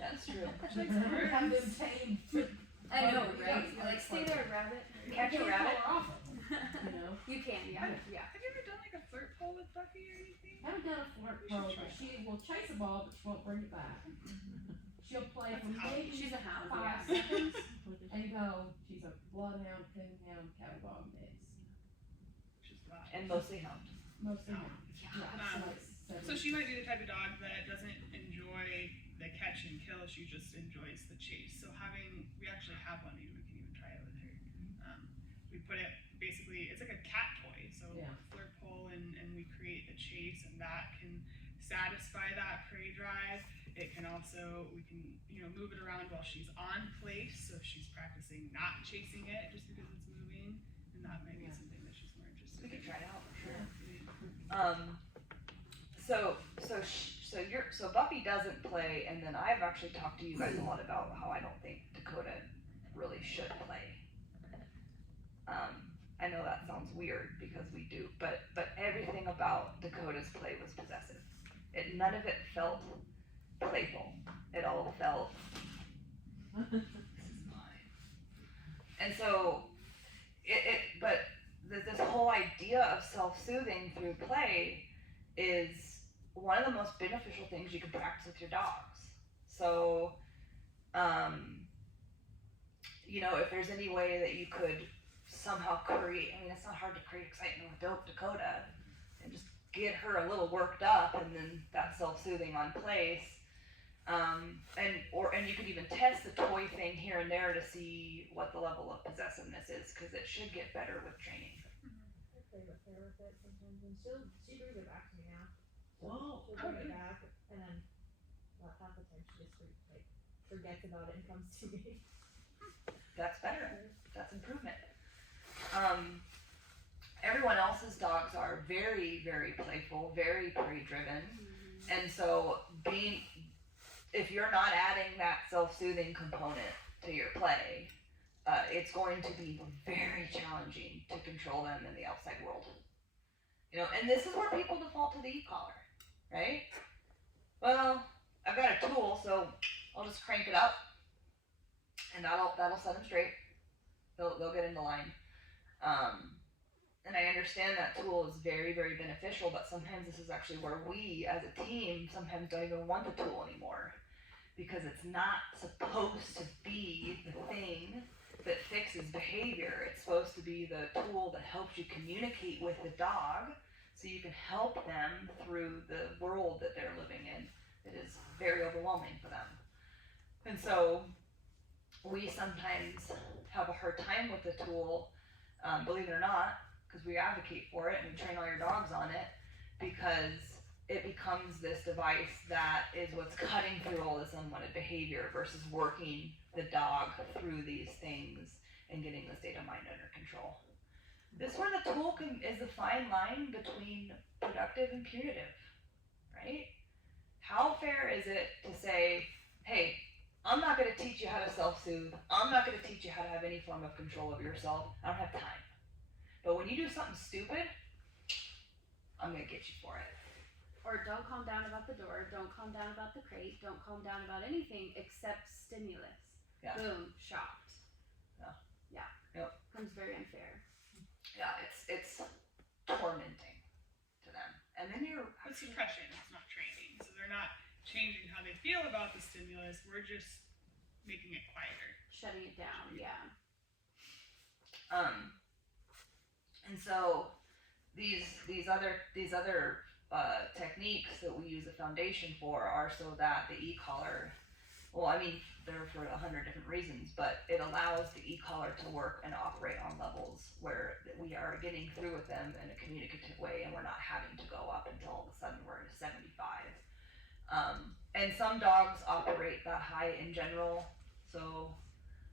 That's true. she likes birds. Have them tamed. I know, Yeah, right? it's You're like, stay there, rabbit. Catch a rabbit. You know? You can, yeah. Yeah. Have you ever done like a flirt pole with Buffy or anything? Haven't done a flirt We should pole, try but she will chase a ball, but she won't bring it back. She'll play That's from how- maybe She's a hound, 5 yeah. seconds and go. She's a bloodhound, pinhound, cattle dog mix. She's wild. And mostly hound. Mostly Yeah. hound. Yeah, Um, like So she might be the type of dog that doesn't enjoy the catch and kill. She just enjoys the chase. So we actually have one. We can even try it with her. We put it basically. It's like a cat toy. So Yeah. flirt pole, and we create the chase, and that can satisfy that prey drive. It can also we can move it around while she's on place. So if she's practicing not chasing it just because it's moving, and that might be something that she's more interested We in. could try it out for sure. Yeah. So Buffy doesn't play, and then I've actually talked to you guys a lot about how I don't think Dakota really should play. I know that sounds weird because we do, but everything about Dakota's play was possessive. None of it felt playful. It all felt this is mine. And so this whole idea of self-soothing through play is one of the most beneficial things you can practice with your dogs. So, if there's any way that you could somehow create, it's not hard to create excitement with Dakota and just get her a little worked up and then that self-soothing on place. And you could even test the toy thing here and there to see what the level of possessiveness is, because it should get better with training. I play with her with it sometimes, and she brings it back to me now. Whoa. She'll bring it back, and then half the time she just forgets about it and comes to me. That's better. That's improvement. Everyone else's dogs are very, very playful, very prey-driven, and so if you're not adding that self-soothing component to your play, it's going to be very challenging to control them in the outside world. You know, and this is where people default to the e-collar, right? Well, I've got a tool, so I'll just crank it up, and that'll set them straight. They'll get into line. And I understand that tool is very, very beneficial, but sometimes this is actually where we, as a team, sometimes don't even want the tool anymore, because it's not supposed to be the thing that fixes behavior. It's supposed to be the tool that helps you communicate with the dog so you can help them through the world that they're living in. It is very overwhelming for them. And so we sometimes have a hard time with the tool, believe it or not, because we advocate for it and we train all your dogs on it, because it becomes this device that is what's cutting through all this unwanted behavior versus working the dog through these things and getting the state of mind under control. This is where the tool is the fine line between productive and punitive, right? How fair is it to say, hey, I'm not going to teach you how to self-soothe. I'm not going to teach you how to have any form of control over yourself. I don't have time. But when you do something stupid, I'm going to get you for it. Or don't calm down about the door, don't calm down about the crate, don't calm down about anything except stimulus. Yeah. Boom, shocked. Yeah. Yeah. Yep. Becomes very unfair. Yeah, it's tormenting to them. And then you're It's suppression, it's not training. So they're not changing how they feel about the stimulus, we're just making it quieter. Shutting it down, yeah. And so these other techniques that we use a foundation for are so that the e-collar, well, I mean, they're for 100 different reasons, but it allows the e-collar to work and operate on levels where we are getting through with them in a communicative way, and we're not having to go up until all of a sudden we're at 75. And some dogs operate that high in general, so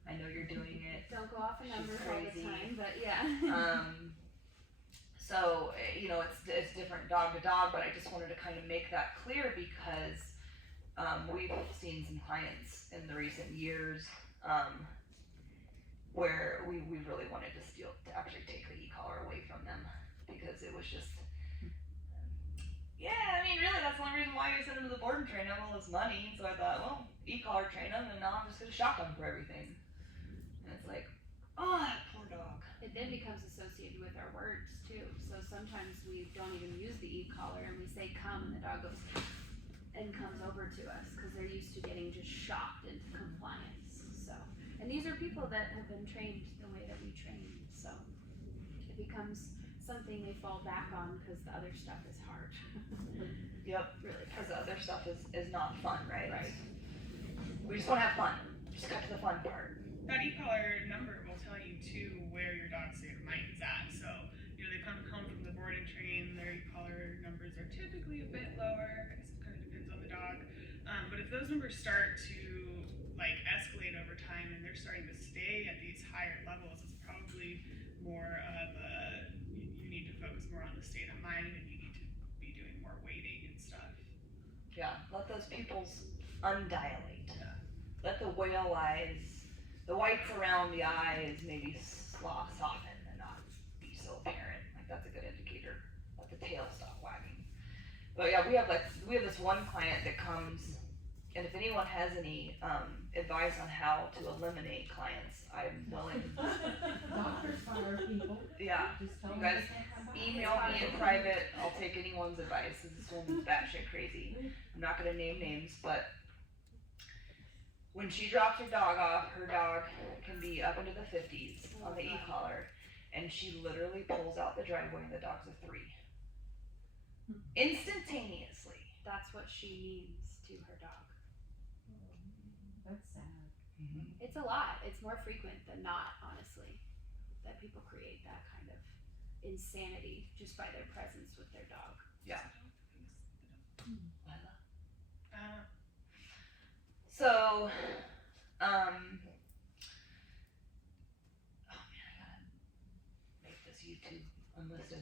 I know you're doing it. Don't go off in She's numbers all the crazy. time, but yeah. So, you know, it's different dog to dog, but I just wanted to kind of make that clear because we've seen some clients in the recent years where we really wanted to actually take the e-collar away from them because it was just, yeah, I mean, really, that's the only reason why we sent them to the board and train them all this money. And so I thought, well, e-collar train them, and now I'm just gonna shock them for everything. And it's like, oh, that poor dog. It then becomes associated with our words too. So sometimes we don't even use the e-collar and we say come and the dog goes and comes over to us because they're used to getting just shocked into compliance. So, and these are people that have been trained the way that we train. So it becomes something they fall back on because the other stuff is hard. Yep. Really Because hard. the other stuff is not fun, right? Right. We just want to have fun. Just cut to the fun part. That e-collar number will tell you too where your dog's state of mind is at. So, you know, they come home from the board and train, their e-collar numbers are typically a bit lower. I guess it kind of depends on the dog. But if those numbers start to like escalate over time and they're starting to stay at these higher levels, it's probably more of a, you need to focus more on the state of mind and you need to be doing more weighting and stuff. Yeah. Let those pupils undilate. Yeah. Let the whale eyes, the whites around the eyes maybe soften and not be so apparent. Like that's a good indicator. Let the tail stop wagging. But yeah, we have this one client that comes, and if anyone has any advice on how to eliminate clients, I'm willing. Doctors fire people, Yeah. just tell You them guys they can't come back. Email me in private. I'll take anyone's advice. This woman's batshit crazy. I'm not gonna name names, but when she drops her dog off, her dog can be up into the 50s on the e-collar, and she literally pulls out the driveway and the dog's a 3. Instantaneously. That's what she means to her dog. That's sad. It's a lot. It's more frequent than not, honestly, that people create that kind of insanity just by their presence with their dog. Yeah. Uh, too unlisted.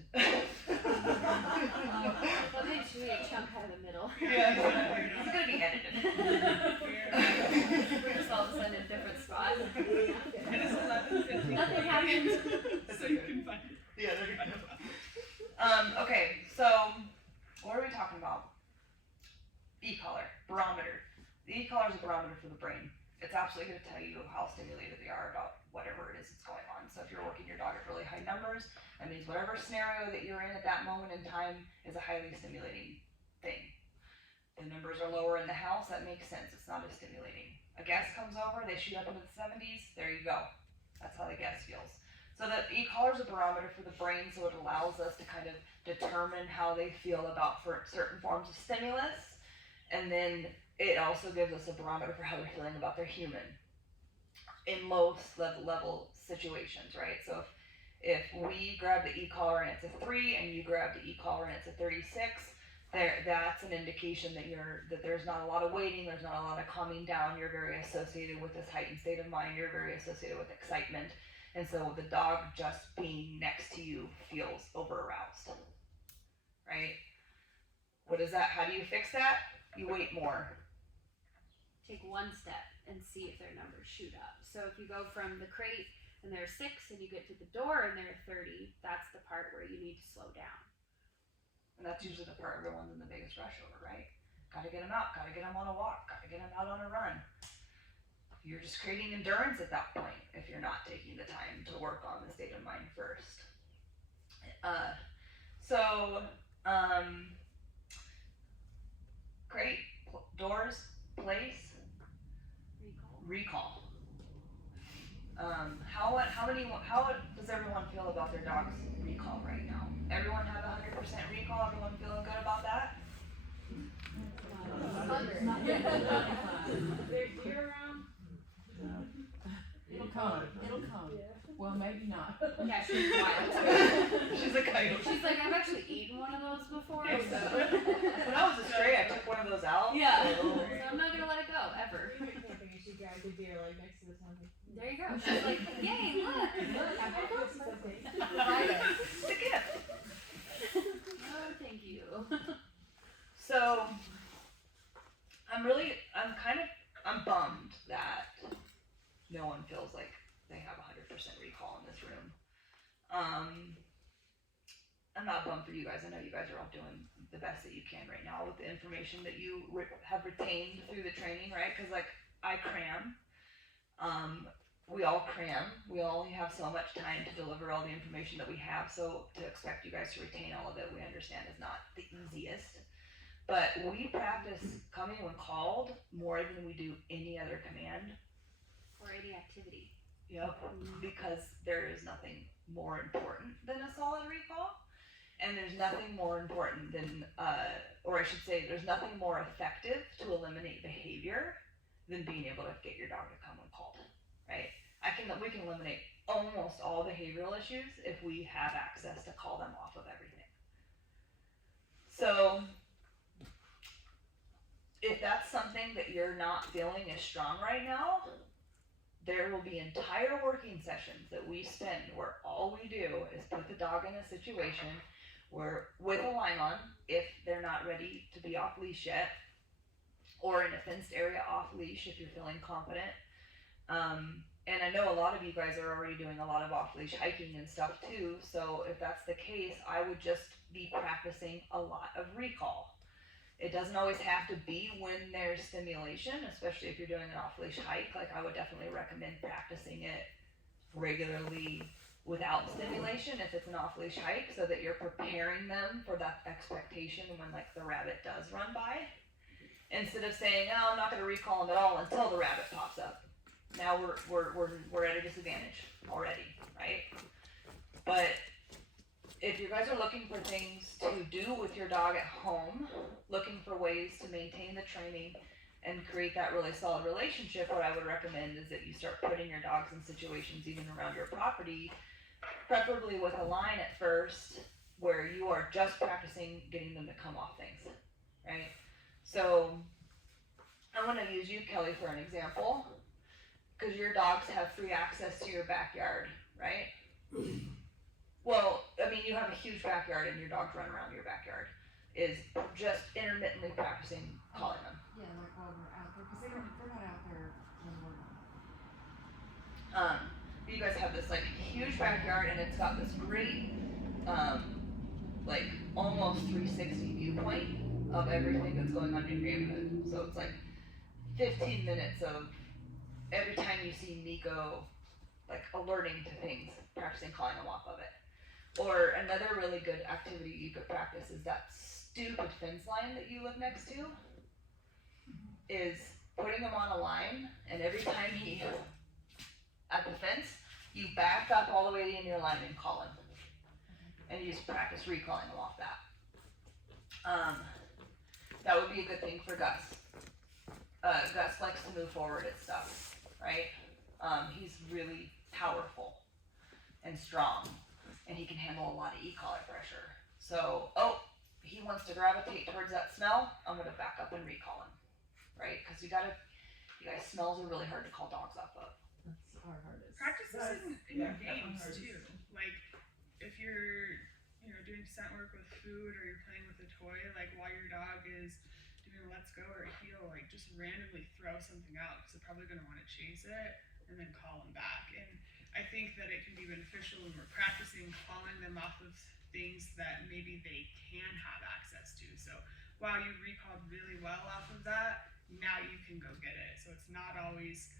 Well, maybe should we chunk out of the middle? Yeah, exactly. It's gonna be edited. We're just all of a sudden in different spots. It is 11:50. Nothing happened. So you can find it. Yeah, there you go. Okay, so what are we talking about? E-collar, barometer. The e-collar is a barometer for the brain. It's absolutely going to tell you how stimulated they are about whatever it is that's going on. So if you're working your dog at really high numbers, that means whatever scenario that you're in at that moment in time is a highly stimulating thing. The numbers are lower in the house, that makes sense. It's not as stimulating. A guest comes over, they shoot up into the 70s, there you go. That's how the guest feels. So the e-collar is a barometer for the brain, so it allows us to kind of determine how they feel about certain forms of stimulus. And then it also gives us a barometer for how they're feeling about their human in low level situations, right? So if we grab the e-collar and it's a 3 and you grab the e-collar and it's a 36, that's an indication that there's not a lot of waiting, there's not a lot of calming down, you're very associated with this heightened state of mind, you're very associated with excitement. And so the dog just being next to you feels over aroused, right? What is that? How do you fix that? You wait more. Take one step and see if their numbers shoot up. So if you go from the crate and they're 6 and you get to the door and they're 30, that's the part where you need to slow down. And that's usually the part everyone's in the biggest rush over, right? Gotta get them out, gotta get them on a walk, gotta get them out on a run. You're just creating endurance at that point if you're not taking the time to work on the state of mind first. Crate, doors, place, recall. How does everyone feel about their dog's recall right now? Everyone have 100% recall? Everyone feeling good about that? There's deer around? It'll come. It'll come. Well, maybe not. Yeah, she's wild. She's a coyote. She's like, I've actually eaten one of those before, so, When I was a stray, I took one of those out. Yeah. So- so I'm not gonna let it go, ever. We went camping and she grabbed a deer like next to the tummy. There you go. She's like, yay, look! I got something. It's a gift. Oh, thank you. So, I'm bummed that no one feels like they have 100% recall in this room. I'm not bummed for you guys. I know you guys are all doing the best that you can right now with the information that you have retained through the training, right? Because like I cram, we all cram. We only have so much time to deliver all the information that we have. So to expect you guys to retain all of it, we understand is not the easiest. But we practice coming when called more than we do any other command. Or any activity. Yep. Because there is nothing more important than a solid recall. And there's nothing more important than, or I should say, there's nothing more effective to eliminate behavior than being able to get your dog to come when called, right? We can eliminate almost all behavioral issues if we have access to call them off of everything. So, if that's something that you're not feeling as strong right now, there will be entire working sessions that we spend where all we do is put the dog in a situation where with a line on, if they're not ready to be off leash yet, or in a fenced area off leash if you're feeling confident. And I know a lot of you guys are already doing a lot of off leash hiking and stuff too, so if that's the case, I would just be practicing a lot of recall. It doesn't always have to be when there's stimulation, especially if you're doing an off-leash hike. Like I would definitely recommend practicing it regularly without stimulation if it's an off-leash hike, so that you're preparing them for that expectation when like the rabbit does run by. Instead of saying, "Oh, I'm not going to recall them at all until the rabbit pops up." Now we're at a disadvantage already, right? But if you guys are looking for things to do with your dog at home, looking for ways to maintain the training and create that really solid relationship, what I would recommend is that you start putting your dogs in situations even around your property, preferably with a line at first, where you are just practicing getting them to come off things, right? So I want to use you, Kelly, for an example, because your dogs have free access to your backyard, right? Well, I mean, you have a huge backyard and your dogs run around your backyard, is just intermittently practicing calling them. Yeah, like while we're out there, because they're not out there when we're not. You guys have this like huge backyard and it's got this great, like almost 360 viewpoint of everything that's going on in your neighborhood. So it's like 15 minutes of every time you see Nico, like alerting to things, practicing calling them off of it. Or another really good activity you could practice is that stupid fence line that you live next to. Is putting him on a line, and every time he is at the fence, you back up all the way to the end of your line and call him. And you just practice recalling him off that. That would be a good thing for Gus. Gus likes to move forward at stuff, right? He's really powerful and strong, and he can handle a lot of e-collar pressure. So, he wants to gravitate towards that smell, I'm gonna back up and recall him, right? Because you guys, smells are really hard to call dogs off of. That's our hardest. Practice this in yeah, your games hard. too. Like if you're, doing scent work with food or you're playing with a toy, like while your dog is doing let's go or heel, like just randomly throw something out because they're probably gonna want to chase it and then call them back. And I think that it can be beneficial when we're practicing calling them off of things that maybe they can have access to. So while you recalled really well off of that, now you can go get it. So it's not always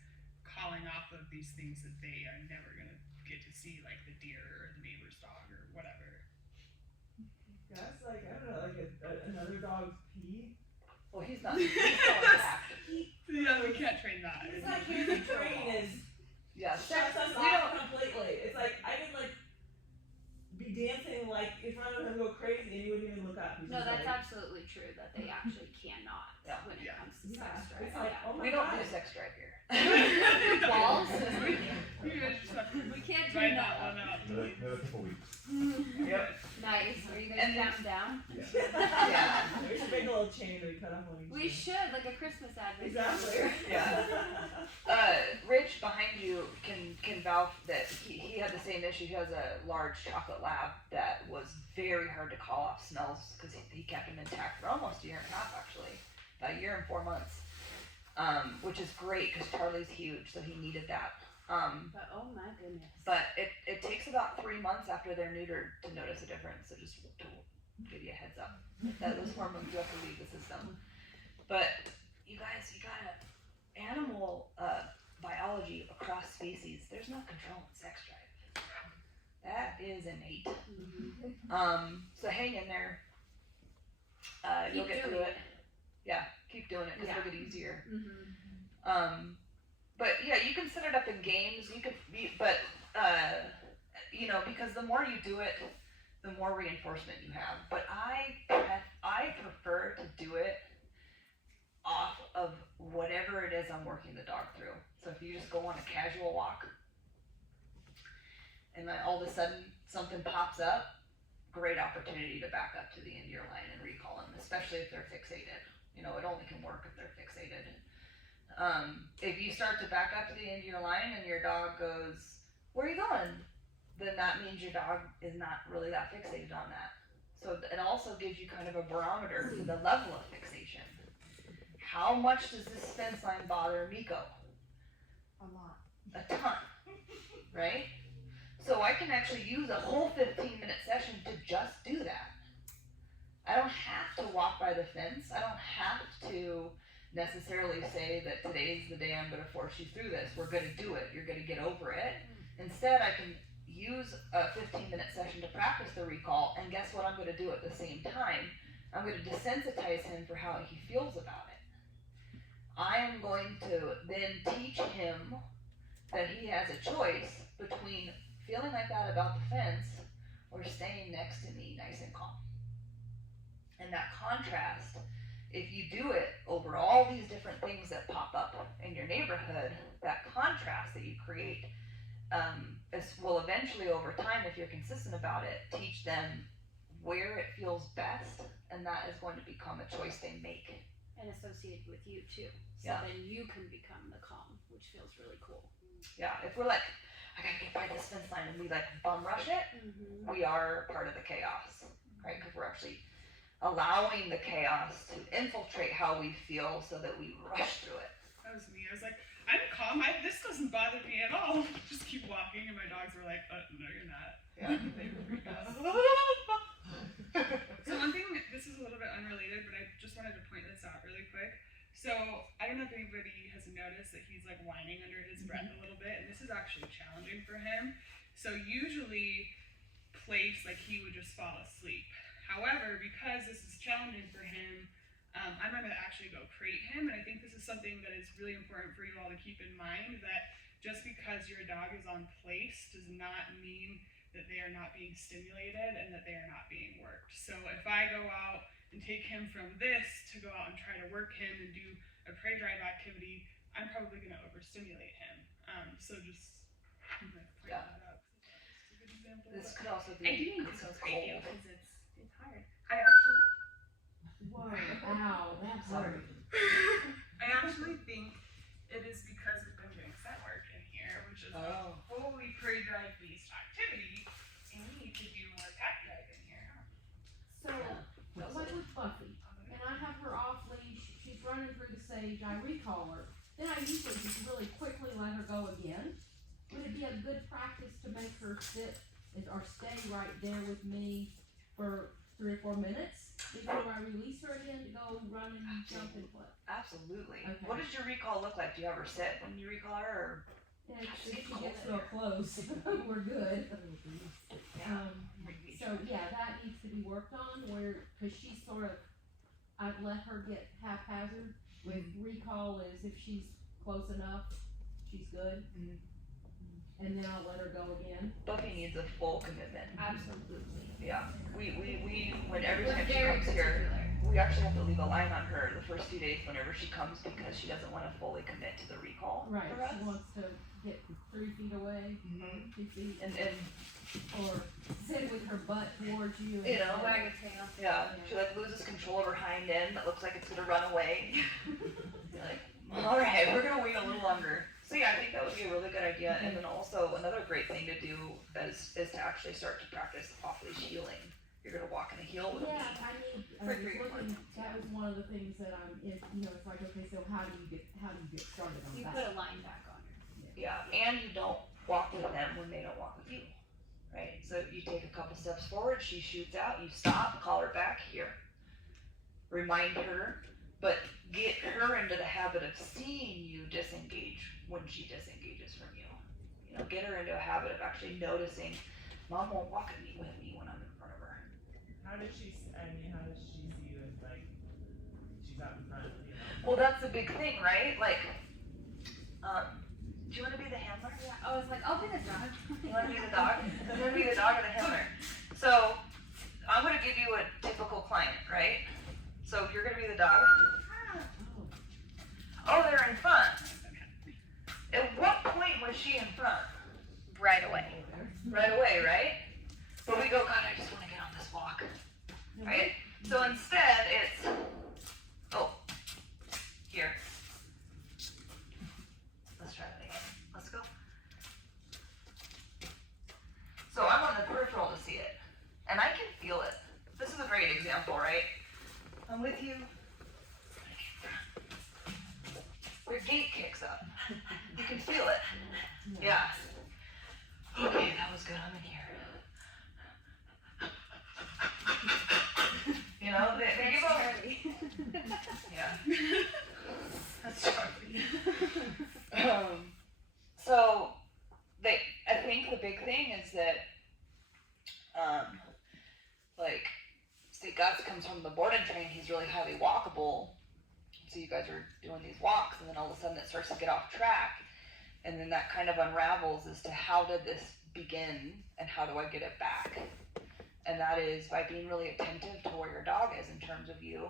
calling off of these things that they are never gonna get to see, like the deer or the neighbor's dog or whatever. That's like, I don't know, like another dog's pee. Well, he's not. He's going back. Yeah, we can't train that. It's like your train is Yeah, shuts us we off don't. completely. It's like I can like be dancing like in front of him, go crazy, and you wouldn't even look up. He's No, just that's like, absolutely true that they actually cannot Yeah. when it Yeah. comes to yeah. sex drive. It's like, Yeah. oh my We don't god. do sex drive here. Balls? You guys just have to We can't do write that. that one up. Another couple weeks. Yep. Nice. Are you guys And then- counting down? Yeah. We should make a little chain that we cut off one each. We should, like a Christmas advent. Exactly. Yeah. Rich behind you can vouch that he had the same issue. He has a large chocolate lab that was very hard to call off smells because he kept him intact for almost a year and a half, actually, about a year and 4 months, which is great because Charlie's huge, so he needed that. But oh my goodness. But it takes about 3 months after they're neutered to notice a difference. So just to give you a heads up, that those hormones do have to leave the system. But you guys, you gotta animal biology across species. There's no control in sex drive. That is innate. So hang in there. You'll Keep get doing through it. it. Yeah, keep doing it because Yeah. it'll get easier. Mm-hmm. But yeah, you can set it up in games. You could be, but because the more you do it, the more reinforcement you have. But I prefer to do it off of whatever it is I'm working the dog through. So if you just go on a casual walk, and then all of a sudden something pops up, great opportunity to back up to the end of your line and recall them, especially if they're fixated. It only can work if they're fixated. If you start to back up to the end of your line and your dog goes, "Where are you going?" then that means your dog is not really that fixated on that. So it also gives you kind of a barometer for the level of fixation. How much does this fence line bother Miko? A lot. A ton, right? So I can actually use a whole 15-minute session to just do that. I don't have to walk by the fence. I don't have to necessarily say that today's the day I'm going to force you through this. We're going to do it. You're going to get over it. Instead, I can use a 15-minute session to practice the recall, and guess what I'm going to do at the same time? I'm going to desensitize him for how he feels about it. I am going to then teach him that he has a choice between feeling like that about the fence or staying next to me nice and calm. And that contrast, if you do it over all these different things that pop up in your neighborhood, that contrast that you create will eventually, over time, if you're consistent about it, teach them where it feels best, and that is going to become a choice they make. And associated with you too. So Yeah. then you can become the calm, which feels really cool. Yeah, if we're like, I gotta get by this fence line, and we like bum rush it, Mm-hmm. we are part of the chaos, right? Because we're actually allowing the chaos to infiltrate how we feel so that we rush through it. That was me. I was like, I'm calm. This doesn't bother me at all. Just keep walking, and my dogs were like, no, you're not. Yeah. They were freaked out. So one thing, this is a little bit unrelated, but I just wanted to point this out really quick. So I don't know if anybody has noticed that he's like whining under his breath a little bit, and this is actually challenging for him. So usually, place like he would just fall asleep. However, because this is challenging for him, I'm gonna actually go crate him, and I think this is something that is really important for you all to keep in mind, that just because your dog is on place does not mean that they are not being stimulated and that they are not being worked. So if I go out and take him from this to go out and try to work him and do a prey drive activity, I'm probably gonna overstimulate him. So just point Yeah. that out. It's a good example. This but- could also be I do need to because go it's crate you cold. because it's hard. I actually Whoa, ow, that Sorry. hurt. I actually think it is because we've been doing scent work in here, which is Oh. a fully prey drive based activity, and we need to do more pack drive in here. So, like with Buffy, and I have her off leash, she's running through the sage, I recall her, then I usually just really quickly let her go again. Would it be a good practice to make her sit or stay right there with me for 3 or 4 minutes before I release her again to go run and jump and play? Absolutely. Okay. What does your recall look like? Do you have her sit when you recall her, or And Gosh, if it's she cold gets in real here. close, we're good. maybe? So yeah, that needs to be worked on cause she's sort of, I've let her get haphazard with recall is if she's close enough, she's good. Mhm. And then I'll let her go again. Buffy needs a full commitment. absolutely. Yeah. We when every We're time she very comes here, particular. we actually have to leave a line on her the first few days whenever she comes because she doesn't want to fully commit to the recall. Right, For us. she wants to get 3 feet away, Mhm. 2 feet, And or sit with her butt towards you. And You know, say, Wag a tail. yeah, she like loses control of her hind end that looks like it's gonna run away. You're like, all right, we're gonna wait a little longer. So yeah, I think that would be a really good idea. And then also another great thing to do is to actually start to practice off leash healing. You're gonna walk in a heel with Yeah, me. I For was 3 or 4 looking, months, that was one of the things that it's like, okay, so how do you get started on You that? put a line back on her. Yeah, and you don't walk with them when they don't walk with you, right? So you take a couple steps forward, she shoots out, you stop, call her back here. Remind her, but get her into the habit of seeing you disengage when she disengages from you. You know, get her into a habit of actually noticing, Mom won't walk with me when I'm in front of her. How does she see you as like, she's out in front, you know? Well, that's the big thing, right? Like, do you want to be the handler? Yeah, I was like, I'll be the dog. You want to be the dog? I'm going to be the dog or the handler. So, I'm going to give you a typical client, right? So, you're going to be the dog. Oh, they're in front. At what point was she in front? Right away. Right away, right? But we go, God, I just want to get on this walk. Right? So instead, it's, oh, here. Let's try that again. Let's go. So I'm on the peripheral to see it. And I can feel it. This is a great example, right? I'm with you. Your gait kicks up. You can feel it. Yeah. Okay, that was good. I'm in here. You know, they give up. Yeah. That's Charlie. So I think the big thing is that, like, say Gus comes from the board and train, he's really highly walkable. So you guys are doing these walks, and then all of a sudden it starts to get off track, and then that kind of unravels as to how did this begin, and how do I get it back? And that is by being really attentive to where your dog is in terms of you,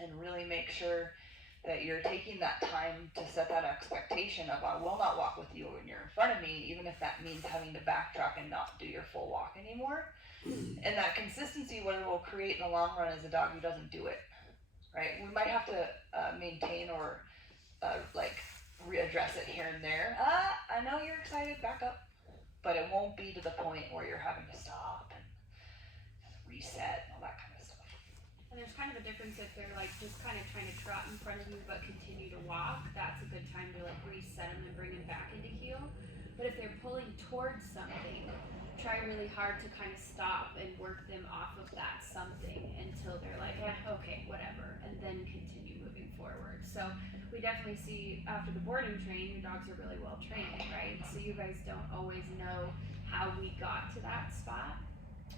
and really make sure that you're taking that time to set that expectation of, I will not walk with you when you're in front of me, even if that means having to backtrack and not do your full walk anymore. And that consistency, what it will create in the long run is a dog who doesn't do it, right? We might have to maintain or readdress it here and there. I know you're excited, back up. But it won't be to the point where you're having to stop and reset and all that kind of stuff. And there's kind of a difference if they're like just kind of trying to trot in front of you but continue to walk. That's a good time to like reset them and bring them back into heel. But if they're pulling towards something, try really hard to kind of stop and work them off of that something until they're like, okay, whatever, and then continue moving forward. So we definitely see after the boarding train, your dogs are really well trained, right? So you guys don't always know how we got to that spot,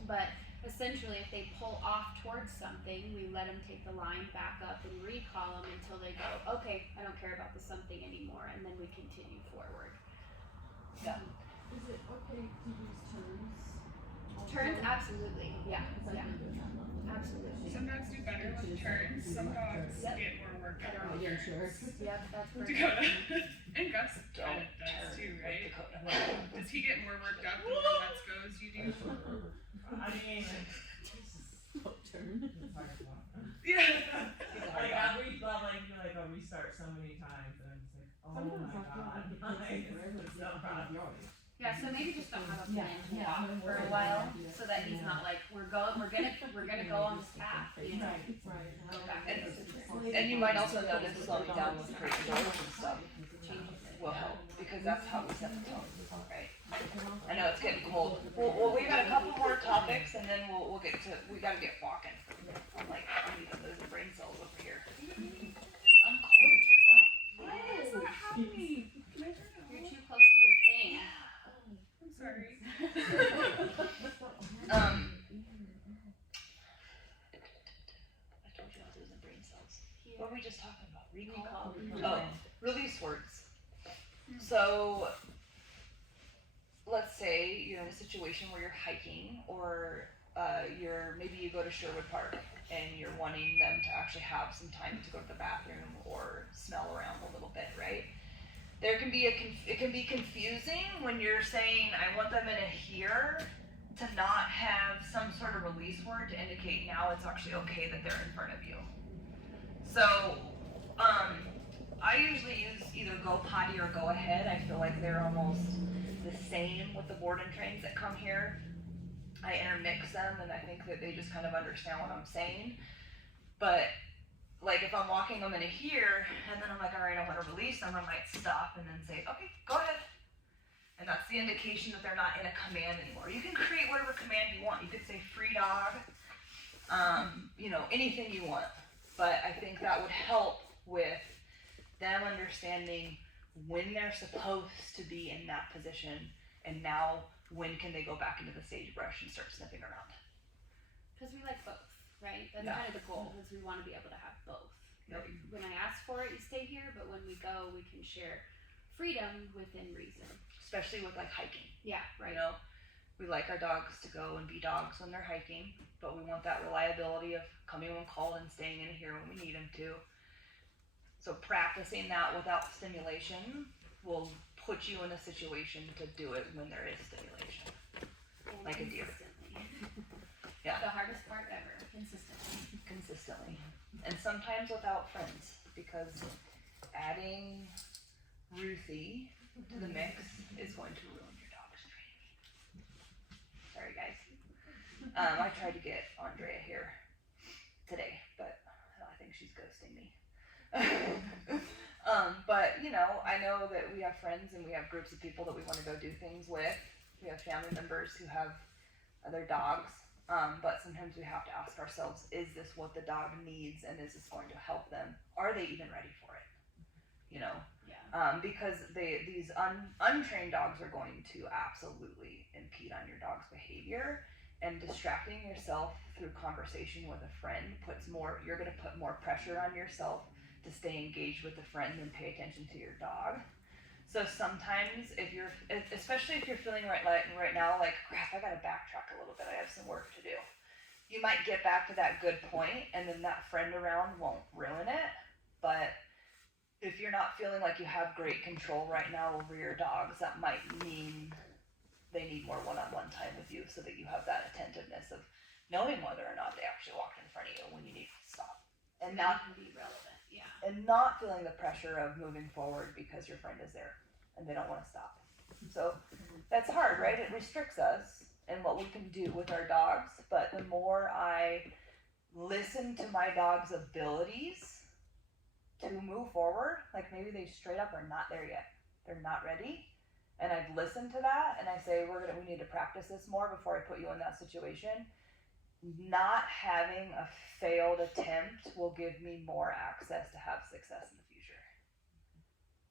but essentially if they pull off towards something, we let them take the line back up and recall them until they go, okay, I don't care about the something anymore, and then we continue forward. Yeah. Is it okay to use turns? Turns, absolutely, yeah, Cause I've yeah, been doing that lately. absolutely. Some dogs do better with turns. Some dogs Yep. get more worked I up don't with Yeah, turns. sure. Yep, that's perfect. Dakota and Gus Don't kind of does turn too, with right? Dakota. Does he get more worked up the more Gus goes? You do. I mean, Turn. Yeah. like I thought like you like I'll restart so many times and I'm just like, oh Sometimes my I feel god, like it like, takes forever it's to so get rough. Yeah, so maybe just don't have a Yeah, plan to yeah, walk I'm for a worried while, about it. so that he's Yeah. not like, we're gonna go on this path, you know? Right. Go back And- into the And you might also notice slowing down with crate doors and stuff changes it. will help, because that's how we set the tone, right? I know it's getting cold. Well, we got a couple more topics, and then we'll get to, we gotta get walking. I'm like, I'm even losing brain cells over here. I'm cold. Why is that happening? You're too close to your thing. I'm sorry. I told you I was losing brain cells. Here. What were we just talking about? Recall? Recall. Oh, release words. So, let's say you're in a situation where you're hiking, or maybe you go to Sherwood Park and you're wanting them to actually have some time to go to the bathroom or smell around a little bit, right? There can be it can be confusing when you're saying I want them in a here to not have some sort of release word to indicate now it's actually okay that they're in front of you. So, I usually use either go potty or go ahead. I feel like they're almost the same with the board and trains that come here. I intermix them, and I think that they just kind of understand what I'm saying. But like if I'm walking them in a here, and then I'm like, all right, I want to release them, I might stop and then say, okay, go ahead. And that's the indication that they're not in a command anymore. You can create whatever command you want. You could say free dog, anything you want. But I think that would help with them understanding when they're supposed to be in that position, and now when can they go back into the sagebrush and start sniffing around. Because we like both, right? That's Yeah. kind of the goal, is we want to be able to have both. Yep. When I ask for it, you stay here, but when we go, we can share freedom within reason. Especially with like hiking. Yeah, right. We like our dogs to go and be dogs when they're hiking, but we want that reliability of coming when called and staying in here when we need them to. So practicing that without stimulation will put you in a situation to do it when there is stimulation. And Like a deer. consistently. Yeah. The hardest part ever, consistently. Consistently. And sometimes without friends, because adding Ruthie to the mix is going to ruin your dog's training. Sorry guys. I tried to get Andrea here today, but I think she's ghosting me. But I know that we have friends and we have groups of people that we want to go do things with. We have family members who have other dogs, but sometimes we have to ask ourselves, is this what the dog needs, and is this going to help them? Are they even ready for it? Yeah. Because these untrained dogs are going to absolutely impede on your dog's behavior, and distracting yourself through conversation with a friend you're going to put more pressure on yourself to stay engaged with the friend and pay attention to your dog. So sometimes especially if you're feeling right now like, crap, I gotta backtrack a little bit, I have some work to do. You might get back to that good point, and then that friend around won't ruin it. But if you're not feeling like you have great control right now over your dogs, that might mean they need more one-on-one time with you, so that you have that attentiveness of knowing whether or not they actually walked in front of you when you need to stop. And That not can be relevant, yeah. and not feeling the pressure of moving forward because your friend is there and they don't want to stop. So that's hard, right? It restricts us and what we can do with our dogs. But the more I listen to my dog's abilities to move forward, like maybe they straight up are not there yet, they're not ready, and I've listened to that and I say we need to practice this more before I put you in that situation. Not having a failed attempt will give me more access to have success in the future.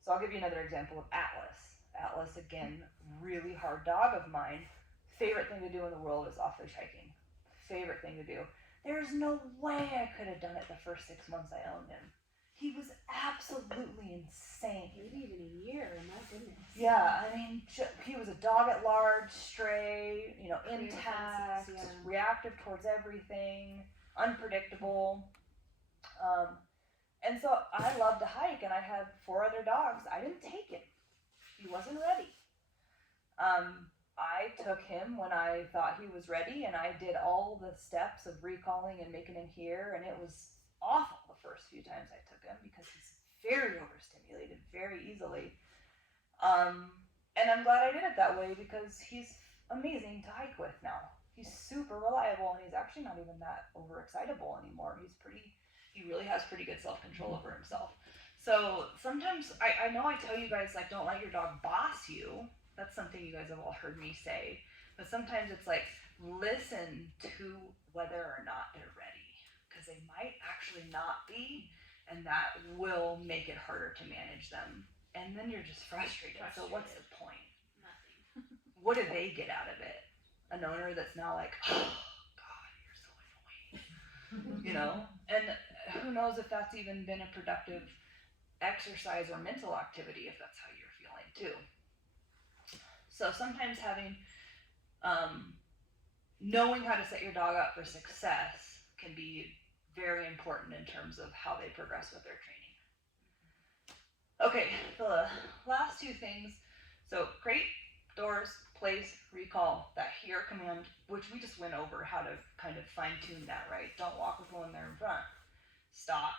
So I'll give you another example of Atlas. Atlas, again, really hard dog of mine. Favorite thing to do in the world is off-leash hiking. Favorite thing to do. There's no way I could have done it the first 6 months I owned him. He was absolutely insane. Maybe even a year, my goodness. Yeah, I mean, he was a dog at large, stray, intact, Defenses, yeah. reactive towards everything, unpredictable. And so I loved to hike, and I had 4 other dogs. I didn't take him. He wasn't ready. I took him when I thought he was ready, and I did all the steps of recalling and making him hear, and it was awful the first few times I took him because he's very overstimulated very easily. And I'm glad I did it that way because he's amazing to hike with now. He's super reliable, and he's actually not even that overexcitable anymore. He really has pretty good self-control over himself. So sometimes, I know I tell you guys, like, don't let your dog boss you. That's something you guys have all heard me say. But sometimes it's like, listen to whether or not they're ready. Because they might actually not be, and that will make it harder to manage them. And then you're just frustrated. So what's the point? Nothing. What do they get out of it? An owner that's now like, oh, God, you're so annoying. And who knows if that's even been a productive exercise or mental activity, if that's how you're feeling too. So sometimes having, knowing how to set your dog up for success can be very important in terms of how they progress with their training. Okay, the last 2 things. So crate, doors, place, recall, that hear command, which we just went over how to kind of fine tune that, right? Don't walk with one there in front. Stop,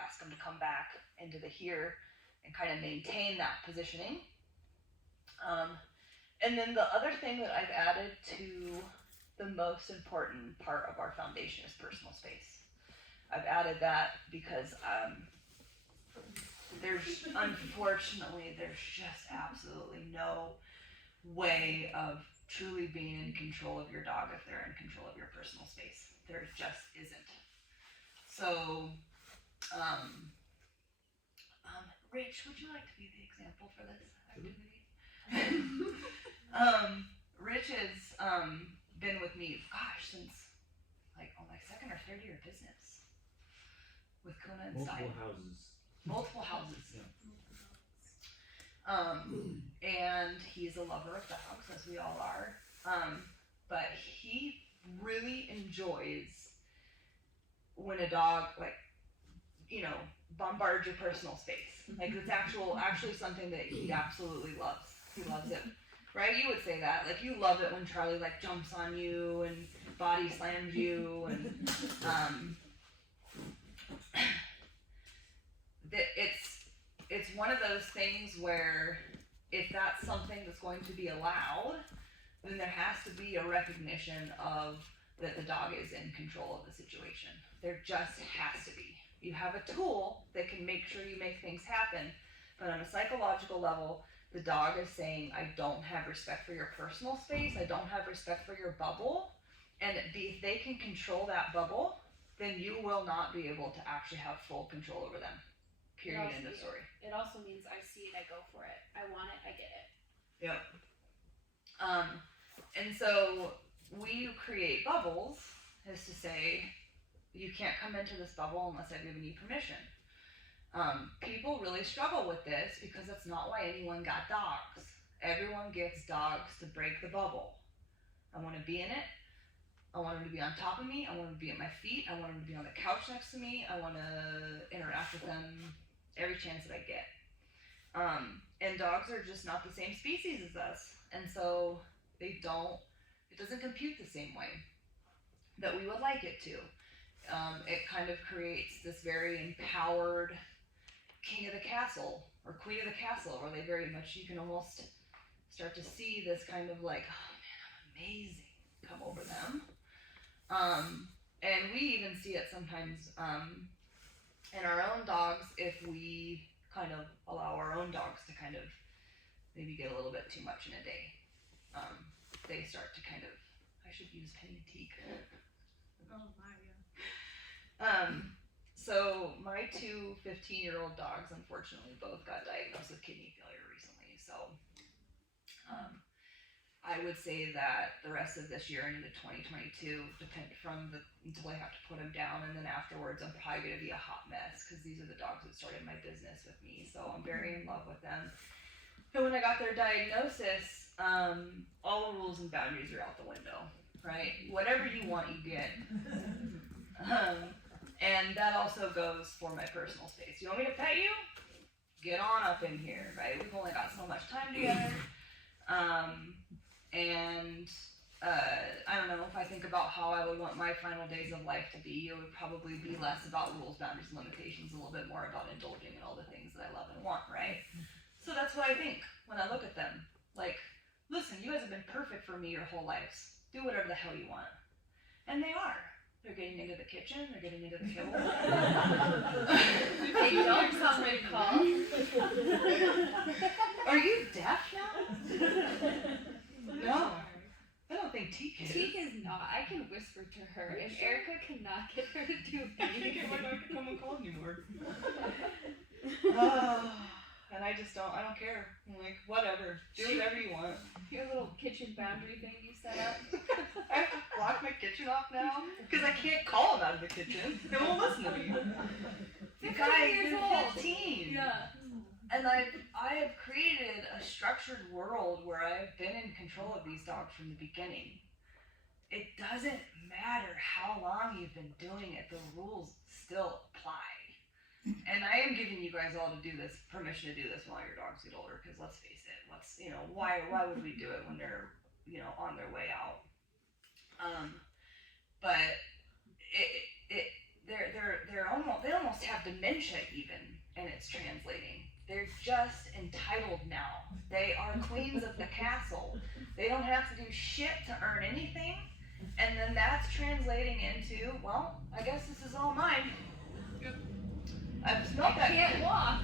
ask them to come back into the here and kind of maintain that positioning. And then the other thing that I've added to the most important part of our foundation is personal space. I've added that because unfortunately, there's just absolutely no way of truly being in control of your dog if they're in control of your personal space. There just isn't. So, Rich, would you like to be the example for this activity? Rich has been with me, since like my 2nd or 3rd year of business with Kuna and Stein. Multiple houses. Yeah. And he's a lover of dogs, as we all are. But he really enjoys when a dog, bombards your personal space. Like, it's actually something that he absolutely loves. He loves it. Right? You would say that. Like, you love it when Charlie, jumps on you and body slams you. And, it's one of those things where if that's something that's going to be allowed, then there has to be a recognition of that the dog is in control of the situation. There just has to be. You have a tool that can make sure you make things happen, but on a psychological level, the dog is saying, I don't have respect for your personal space, I don't have respect for your bubble, and if they can control that bubble, then you will not be able to actually have full control over them. Period, end of story. It also means I see it, I go for it. I want it, I get it. Yep. And so we create bubbles is to say, you can't come into this bubble unless I've given you permission. People really struggle with this because that's not why anyone got dogs. Everyone gets dogs to break the bubble. I want to be in it. I want them to be on top of me. I want them to be at my feet. I want them to be on the couch next to me. I want to interact with them every chance that I get. And dogs are just not the same species as us. And so it doesn't compute the same way that we would like it to. It kind of creates this very empowered king of the castle or queen of the castle, where they very much, you can almost start to see this kind of like, oh man, I'm amazing, come over them. And we even see it sometimes in our own dogs if we kind of allow our own dogs to kind of maybe get a little bit too much in a day. They start to kind of, I should use Penny-Teak. Oh my, yeah. So my two 15-year-old dogs, unfortunately, both got diagnosed with kidney failure recently. So I would say that the rest of this year and into 2022 depend until I have to put them down, and then afterwards I'm probably gonna be a hot mess because these are the dogs that started my business with me. So I'm very in love with them. And when I got their diagnosis, all the rules and boundaries are out the window, right? Whatever you want, you get. And that also goes for my personal space. You want me to pet you? Get on up in here, right? We've only got so much time together. I don't know, if I think about how I would want my final days of life to be, it would probably be less about rules, boundaries, and limitations, a little bit more about indulging in all the things that I love and want, right? So that's what I think when I look at them. Like, listen, you guys have been perfect for me your whole lives. Do whatever the hell you want. And they are. They're getting into the kitchen, they're getting into the kibble. They don't come and call. Are you deaf now? No. I don't think Teak is. Teak is not. I can whisper to her, and Erica cannot get her to do I can't anything. get my dog to come and call anymore. And I don't care. I'm like, whatever. Do whatever you want. Your little kitchen boundary thing you set up. I have to block my kitchen off now because I can't call them out of the kitchen. They won't listen to me. You 15 guys, years they're old. 15. Yeah. And I have created a structured world where I've been in control of these dogs from the beginning. It doesn't matter how long you've been doing it, the rules still apply. And I am giving you guys all to do this, permission to do this while your dogs get older, because let's face it, why would we do it when they're, on their way out? But they almost have dementia even, and it's translating. They're just entitled now. They are queens of the castle. They don't have to do shit to earn anything, and then that's translating into, well, I guess this is all mine. Yep. I've smelled that. I can't walk,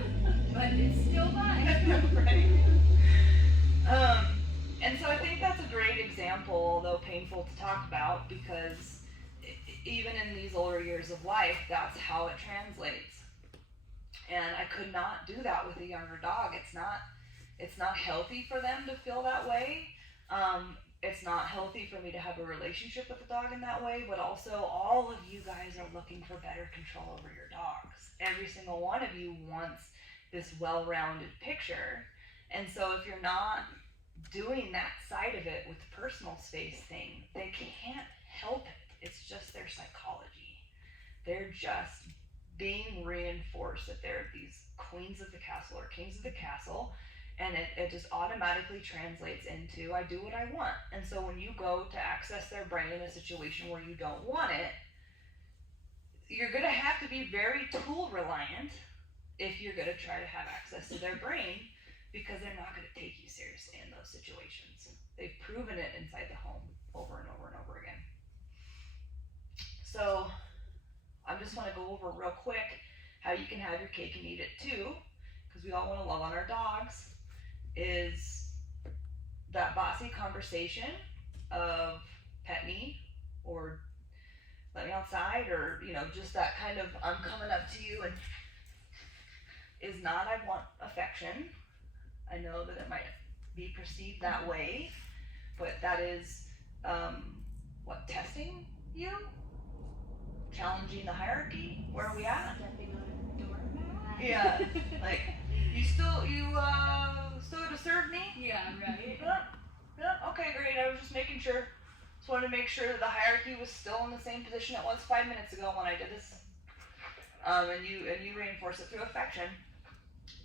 but it's still mine. Right. And so I think that's a great example, although painful to talk about, because even in these older years of life, that's how it translates. And I could not do that with a younger dog. It's not healthy for them to feel that way. It's not healthy for me to have a relationship with the dog in that way, but also all of you guys are looking for better control over your dogs. Every single one of you wants this well-rounded picture. And so if you're not doing that side of it with the personal space thing, they can't help it. It's just their psychology. They're just being reinforced that they're these queens of the castle or kings of the castle. And it just automatically translates into, I do what I want. And so when you go to access their brain in a situation where you don't want it, you're going to have to be very tool reliant if you're going to try to have access to their brain, because they're not going to take you seriously in those situations. They've proven it inside the home over and over and over again. So I just want to go over real quick how you can have your cake and eat it too, because we all want to love on our dogs. Is that bossy conversation of pet me or let me outside, or just that kind of I'm coming up to you, and is not I want affection. I know that it might be perceived that way, but that is testing you, challenging the hierarchy. Where are we at? Stepping on a doormat. Yeah, like you still to serve me? Yeah, right. Yeah, okay, great. I was just making sure. Just wanted to make sure that the hierarchy was still in the same position it was 5 minutes ago when I did this. And you reinforce it through affection.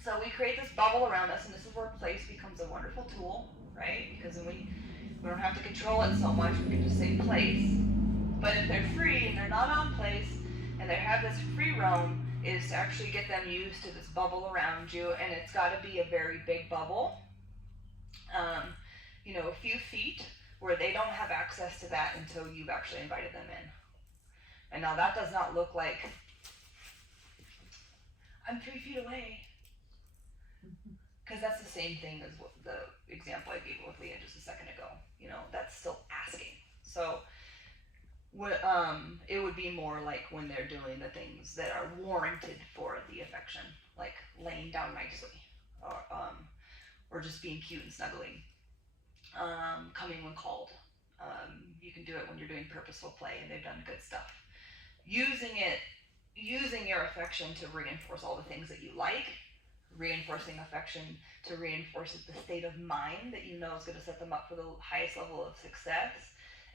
So we create this bubble around us, and this is where place becomes a wonderful tool, right? Because then we don't have to control it so much. We can just say place. But if they're free and they're not on place, and they have this free roam, is to actually get them used to this bubble around you, and it's got to be a very big bubble. A few feet where they don't have access to that until you've actually invited them in. And now that does not look like I'm 3 feet away. Because that's the same thing as what the example I gave with Leah just a second ago. That's still asking. So it would be more like when they're doing the things that are warranted for the affection, like laying down nicely, or just being cute and snuggling, coming when called. You can do it when you're doing purposeful play and they've done good stuff. Using your affection to reinforce all the things that you like, reinforcing affection to reinforce the state of mind that you know is going to set them up for the highest level of success,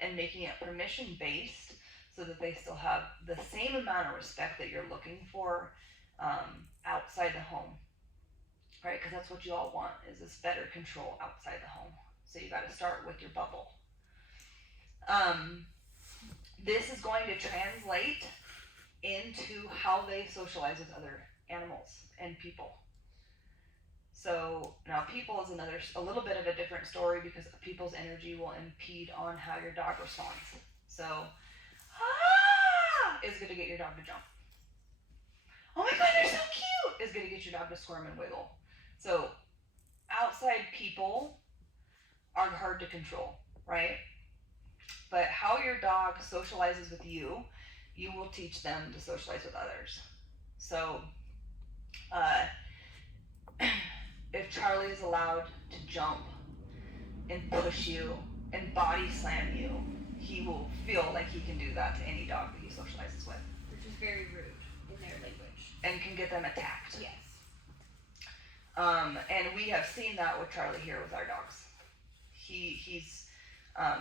and making it permission based so that they still have the same amount of respect that you're looking for outside the home, right? Because that's what you all want, is this better control outside the home. So you got to start with your bubble. This is going to translate into how they socialize with other animals and people. So now people is a little bit of a different story, because people's energy will impede on how your dog responds. So, is going to get your dog to jump. Oh my God, they're so cute! Is going to get your dog to squirm and wiggle. So outside people are hard to control, right? But how your dog socializes with you, you will teach them to socialize with others. So, if Charlie is allowed to jump and push you and body slam you, he will feel like he can do that to any dog that he socializes with. Which is very rude in their language. And can get them attacked. Yes. And we have seen that with Charlie here with our dogs.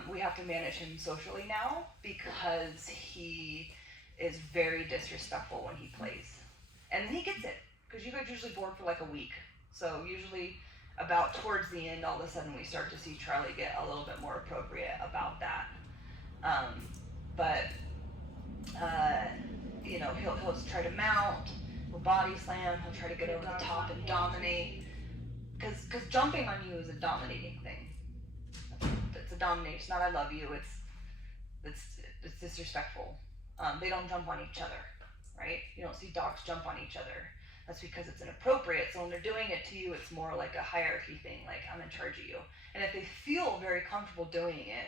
We have to manage him socially now because he is very disrespectful when he plays. And he gets it, because you guys usually board for like a week. So usually about towards the end, all of a sudden we start to see Charlie get a little bit more appropriate about that. He'll try to mount, he'll body slam, he'll try to get over the top and dominate. Because jumping on you is a dominating thing. It's a domination, it's not I love you, it's disrespectful. They don't jump on each other, right? You don't see dogs jump on each other. That's because it's inappropriate. So when they're doing it to you, it's more like a hierarchy thing, like I'm in charge of you. And if they feel very comfortable doing it,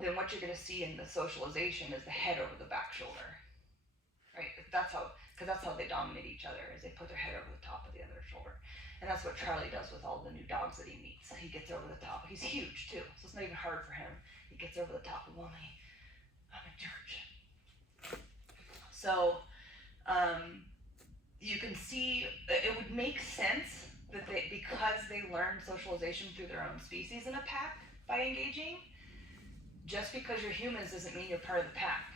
then what you're going to see in the socialization is the head over the back shoulder, right? Because that's how they dominate each other, is they put their head over the top of the other shoulder. And that's what Charlie does with all the new dogs that he meets. He gets over the top. He's huge too, so it's not even hard for him. He gets over the top of, mommy, I'm in charge. So, you can see it would make sense that because they learned socialization through their own species in a pack by engaging. Just because you're humans doesn't mean you're part of the pack.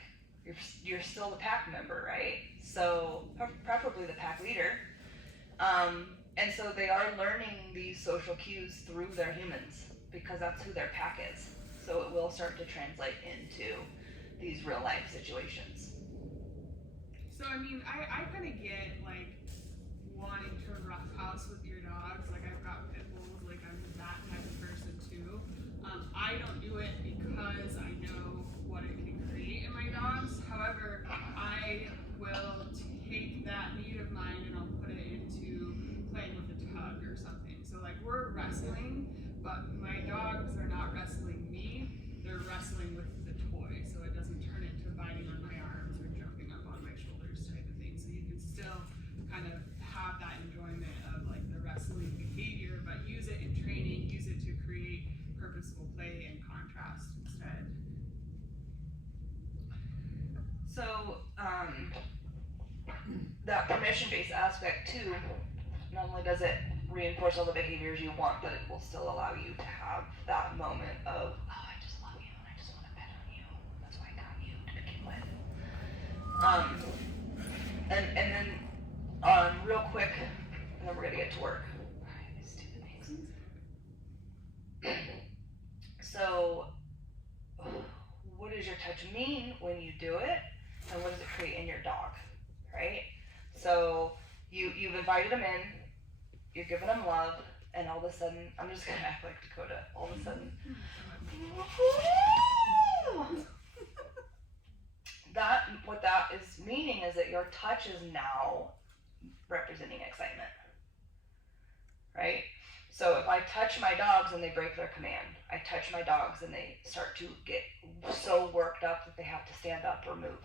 You're still the pack member, right? So preferably the pack leader. And so they are learning these social cues through their humans, because that's who their pack is. So it will start to translate into these real life situations. So I mean, I kind of get like wanting to roughhouse with your dogs. Like I've got pit bulls, like I'm that type of person too. I don't do it because I know what it can create in my dogs. However, I will take that need of mine and I'll put it into playing with a tug or something. So like we're wrestling, but my dogs are not wrestling me. They're wrestling with the toy, so it doesn't turn into biting on my arms or jumping up on my shoulders type of thing. So you can still kind of have that enjoyment of like the wrestling behavior, but use it in training, use it to create purposeful play and contrast instead. So, that permission-based aspect too, not only does it reinforce all the behaviors you want, but it will still allow you to have that moment of, oh, I just love you and I just want to pet on you. That's why I got you to begin with. And then, real quick, and then we're gonna get to work. Alright, these stupid things. So, what does your touch mean when you do it? And what does it create in your dog, right? So you've invited them in, you're giving them love, and all of a sudden, I'm just gonna act like Dakota. All of a sudden, what that is meaning is that your touch is now representing excitement, right? So if I touch my dogs and they break their command, I touch my dogs and they start to get so worked up that they have to stand up or move.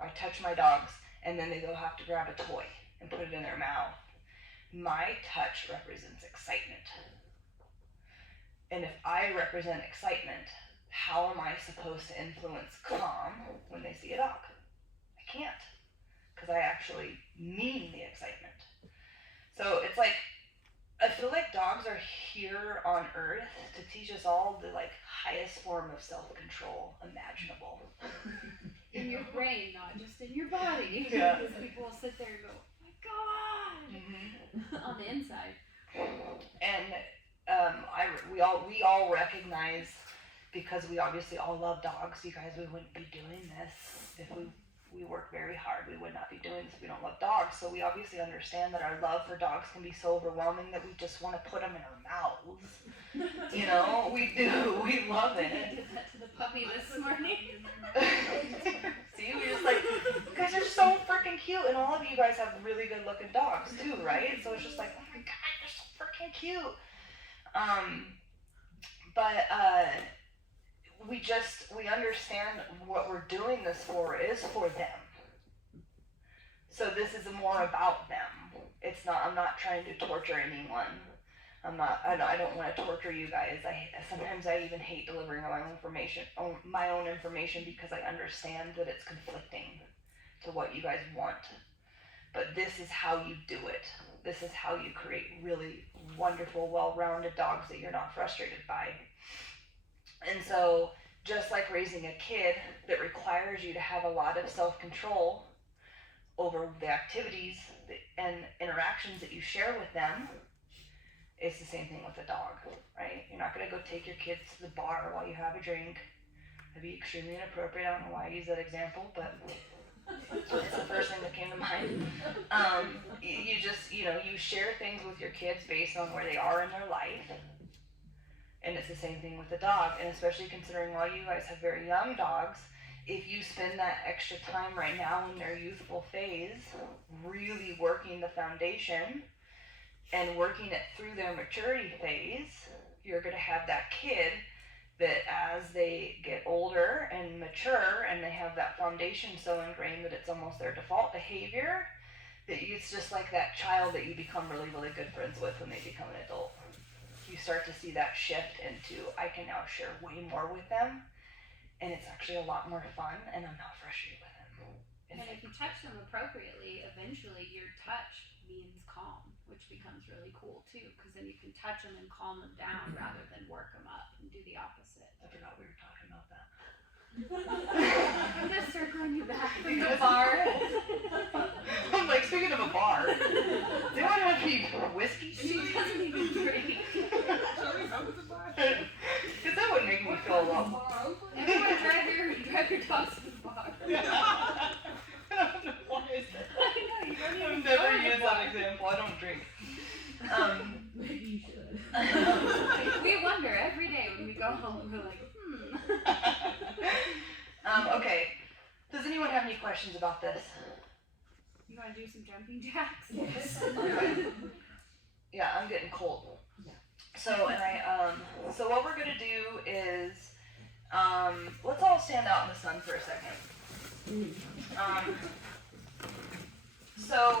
I touch my dogs and then they go have to grab a toy and put it in their mouth. My touch represents excitement. And if I represent excitement, how am I supposed to influence calm when they see a dog? I can't, because I actually mean the excitement. So it's like, I feel like dogs are here on earth to teach us all the highest form of self-control imaginable. In your brain, not just in your body. Yeah. Because people will sit there and go, oh my god, Mm-hmm. on the inside. And we all recognize, because we obviously all love dogs. You guys, we wouldn't be doing this if we work very hard. We would not be doing this if we don't love dogs. So we obviously understand that our love for dogs can be so overwhelming that we just want to put them in our mouths. You know, we do. We love I it. did that to the puppy this morning. See, we just you guys are so freaking cute, and all of you guys have really good looking dogs too, right? So it's just like, oh my god, they're so freaking cute. We understand what we're doing this for is for them. So this is more about them. It's not, I'm not trying to torture anyone. I don't want to torture you guys. Sometimes I even hate delivering my own information because I understand that it's conflicting to what you guys want. But this is how you do it. This is how you create really wonderful, well-rounded dogs that you're not frustrated by. And so, just like raising a kid that requires you to have a lot of self-control over the activities and interactions that you share with them, it's the same thing with a dog, right? You're not going to go take your kids to the bar while you have a drink. That'd be extremely inappropriate. I don't know why I use that example, but it's the first thing that came to mind. You share things with your kids based on where they are in their life. And it's the same thing with the dog. And especially considering all you guys have very young dogs, if you spend that extra time right now in their youthful phase, really working the foundation and working it through their maturity phase, you're going to have that kid that as they get older and mature and they have that foundation so ingrained that it's almost their default behavior, that it's just like that child that you become really, really good friends with when they become an adult. You start to see that shift into, I can now share way more with them, and it's actually a lot more fun, and I'm not frustrated with them. And if you touch them appropriately, eventually your touch means calm, which becomes really cool too, because then you can touch them and calm them down rather than work them up and do the opposite. I forgot we were talking about that. I'm just circling you back from the bar. I'm like, speaking of a bar, does anyone have any whiskey? She doesn't even drink. Shall we go to the bar? Because that would make me feel a lot. Everyone drive your dogs to the bar. I don't know why is that. I know, you don't even I've never go to the used bar. that example. I don't drink. Maybe you should. We wonder every day when we go home, we're like, Okay. Does anyone have any questions about this? you want to do some jumping jacks? Yeah, I'm getting cold. So so what we're gonna do is, let's all stand out in the sun for a second. So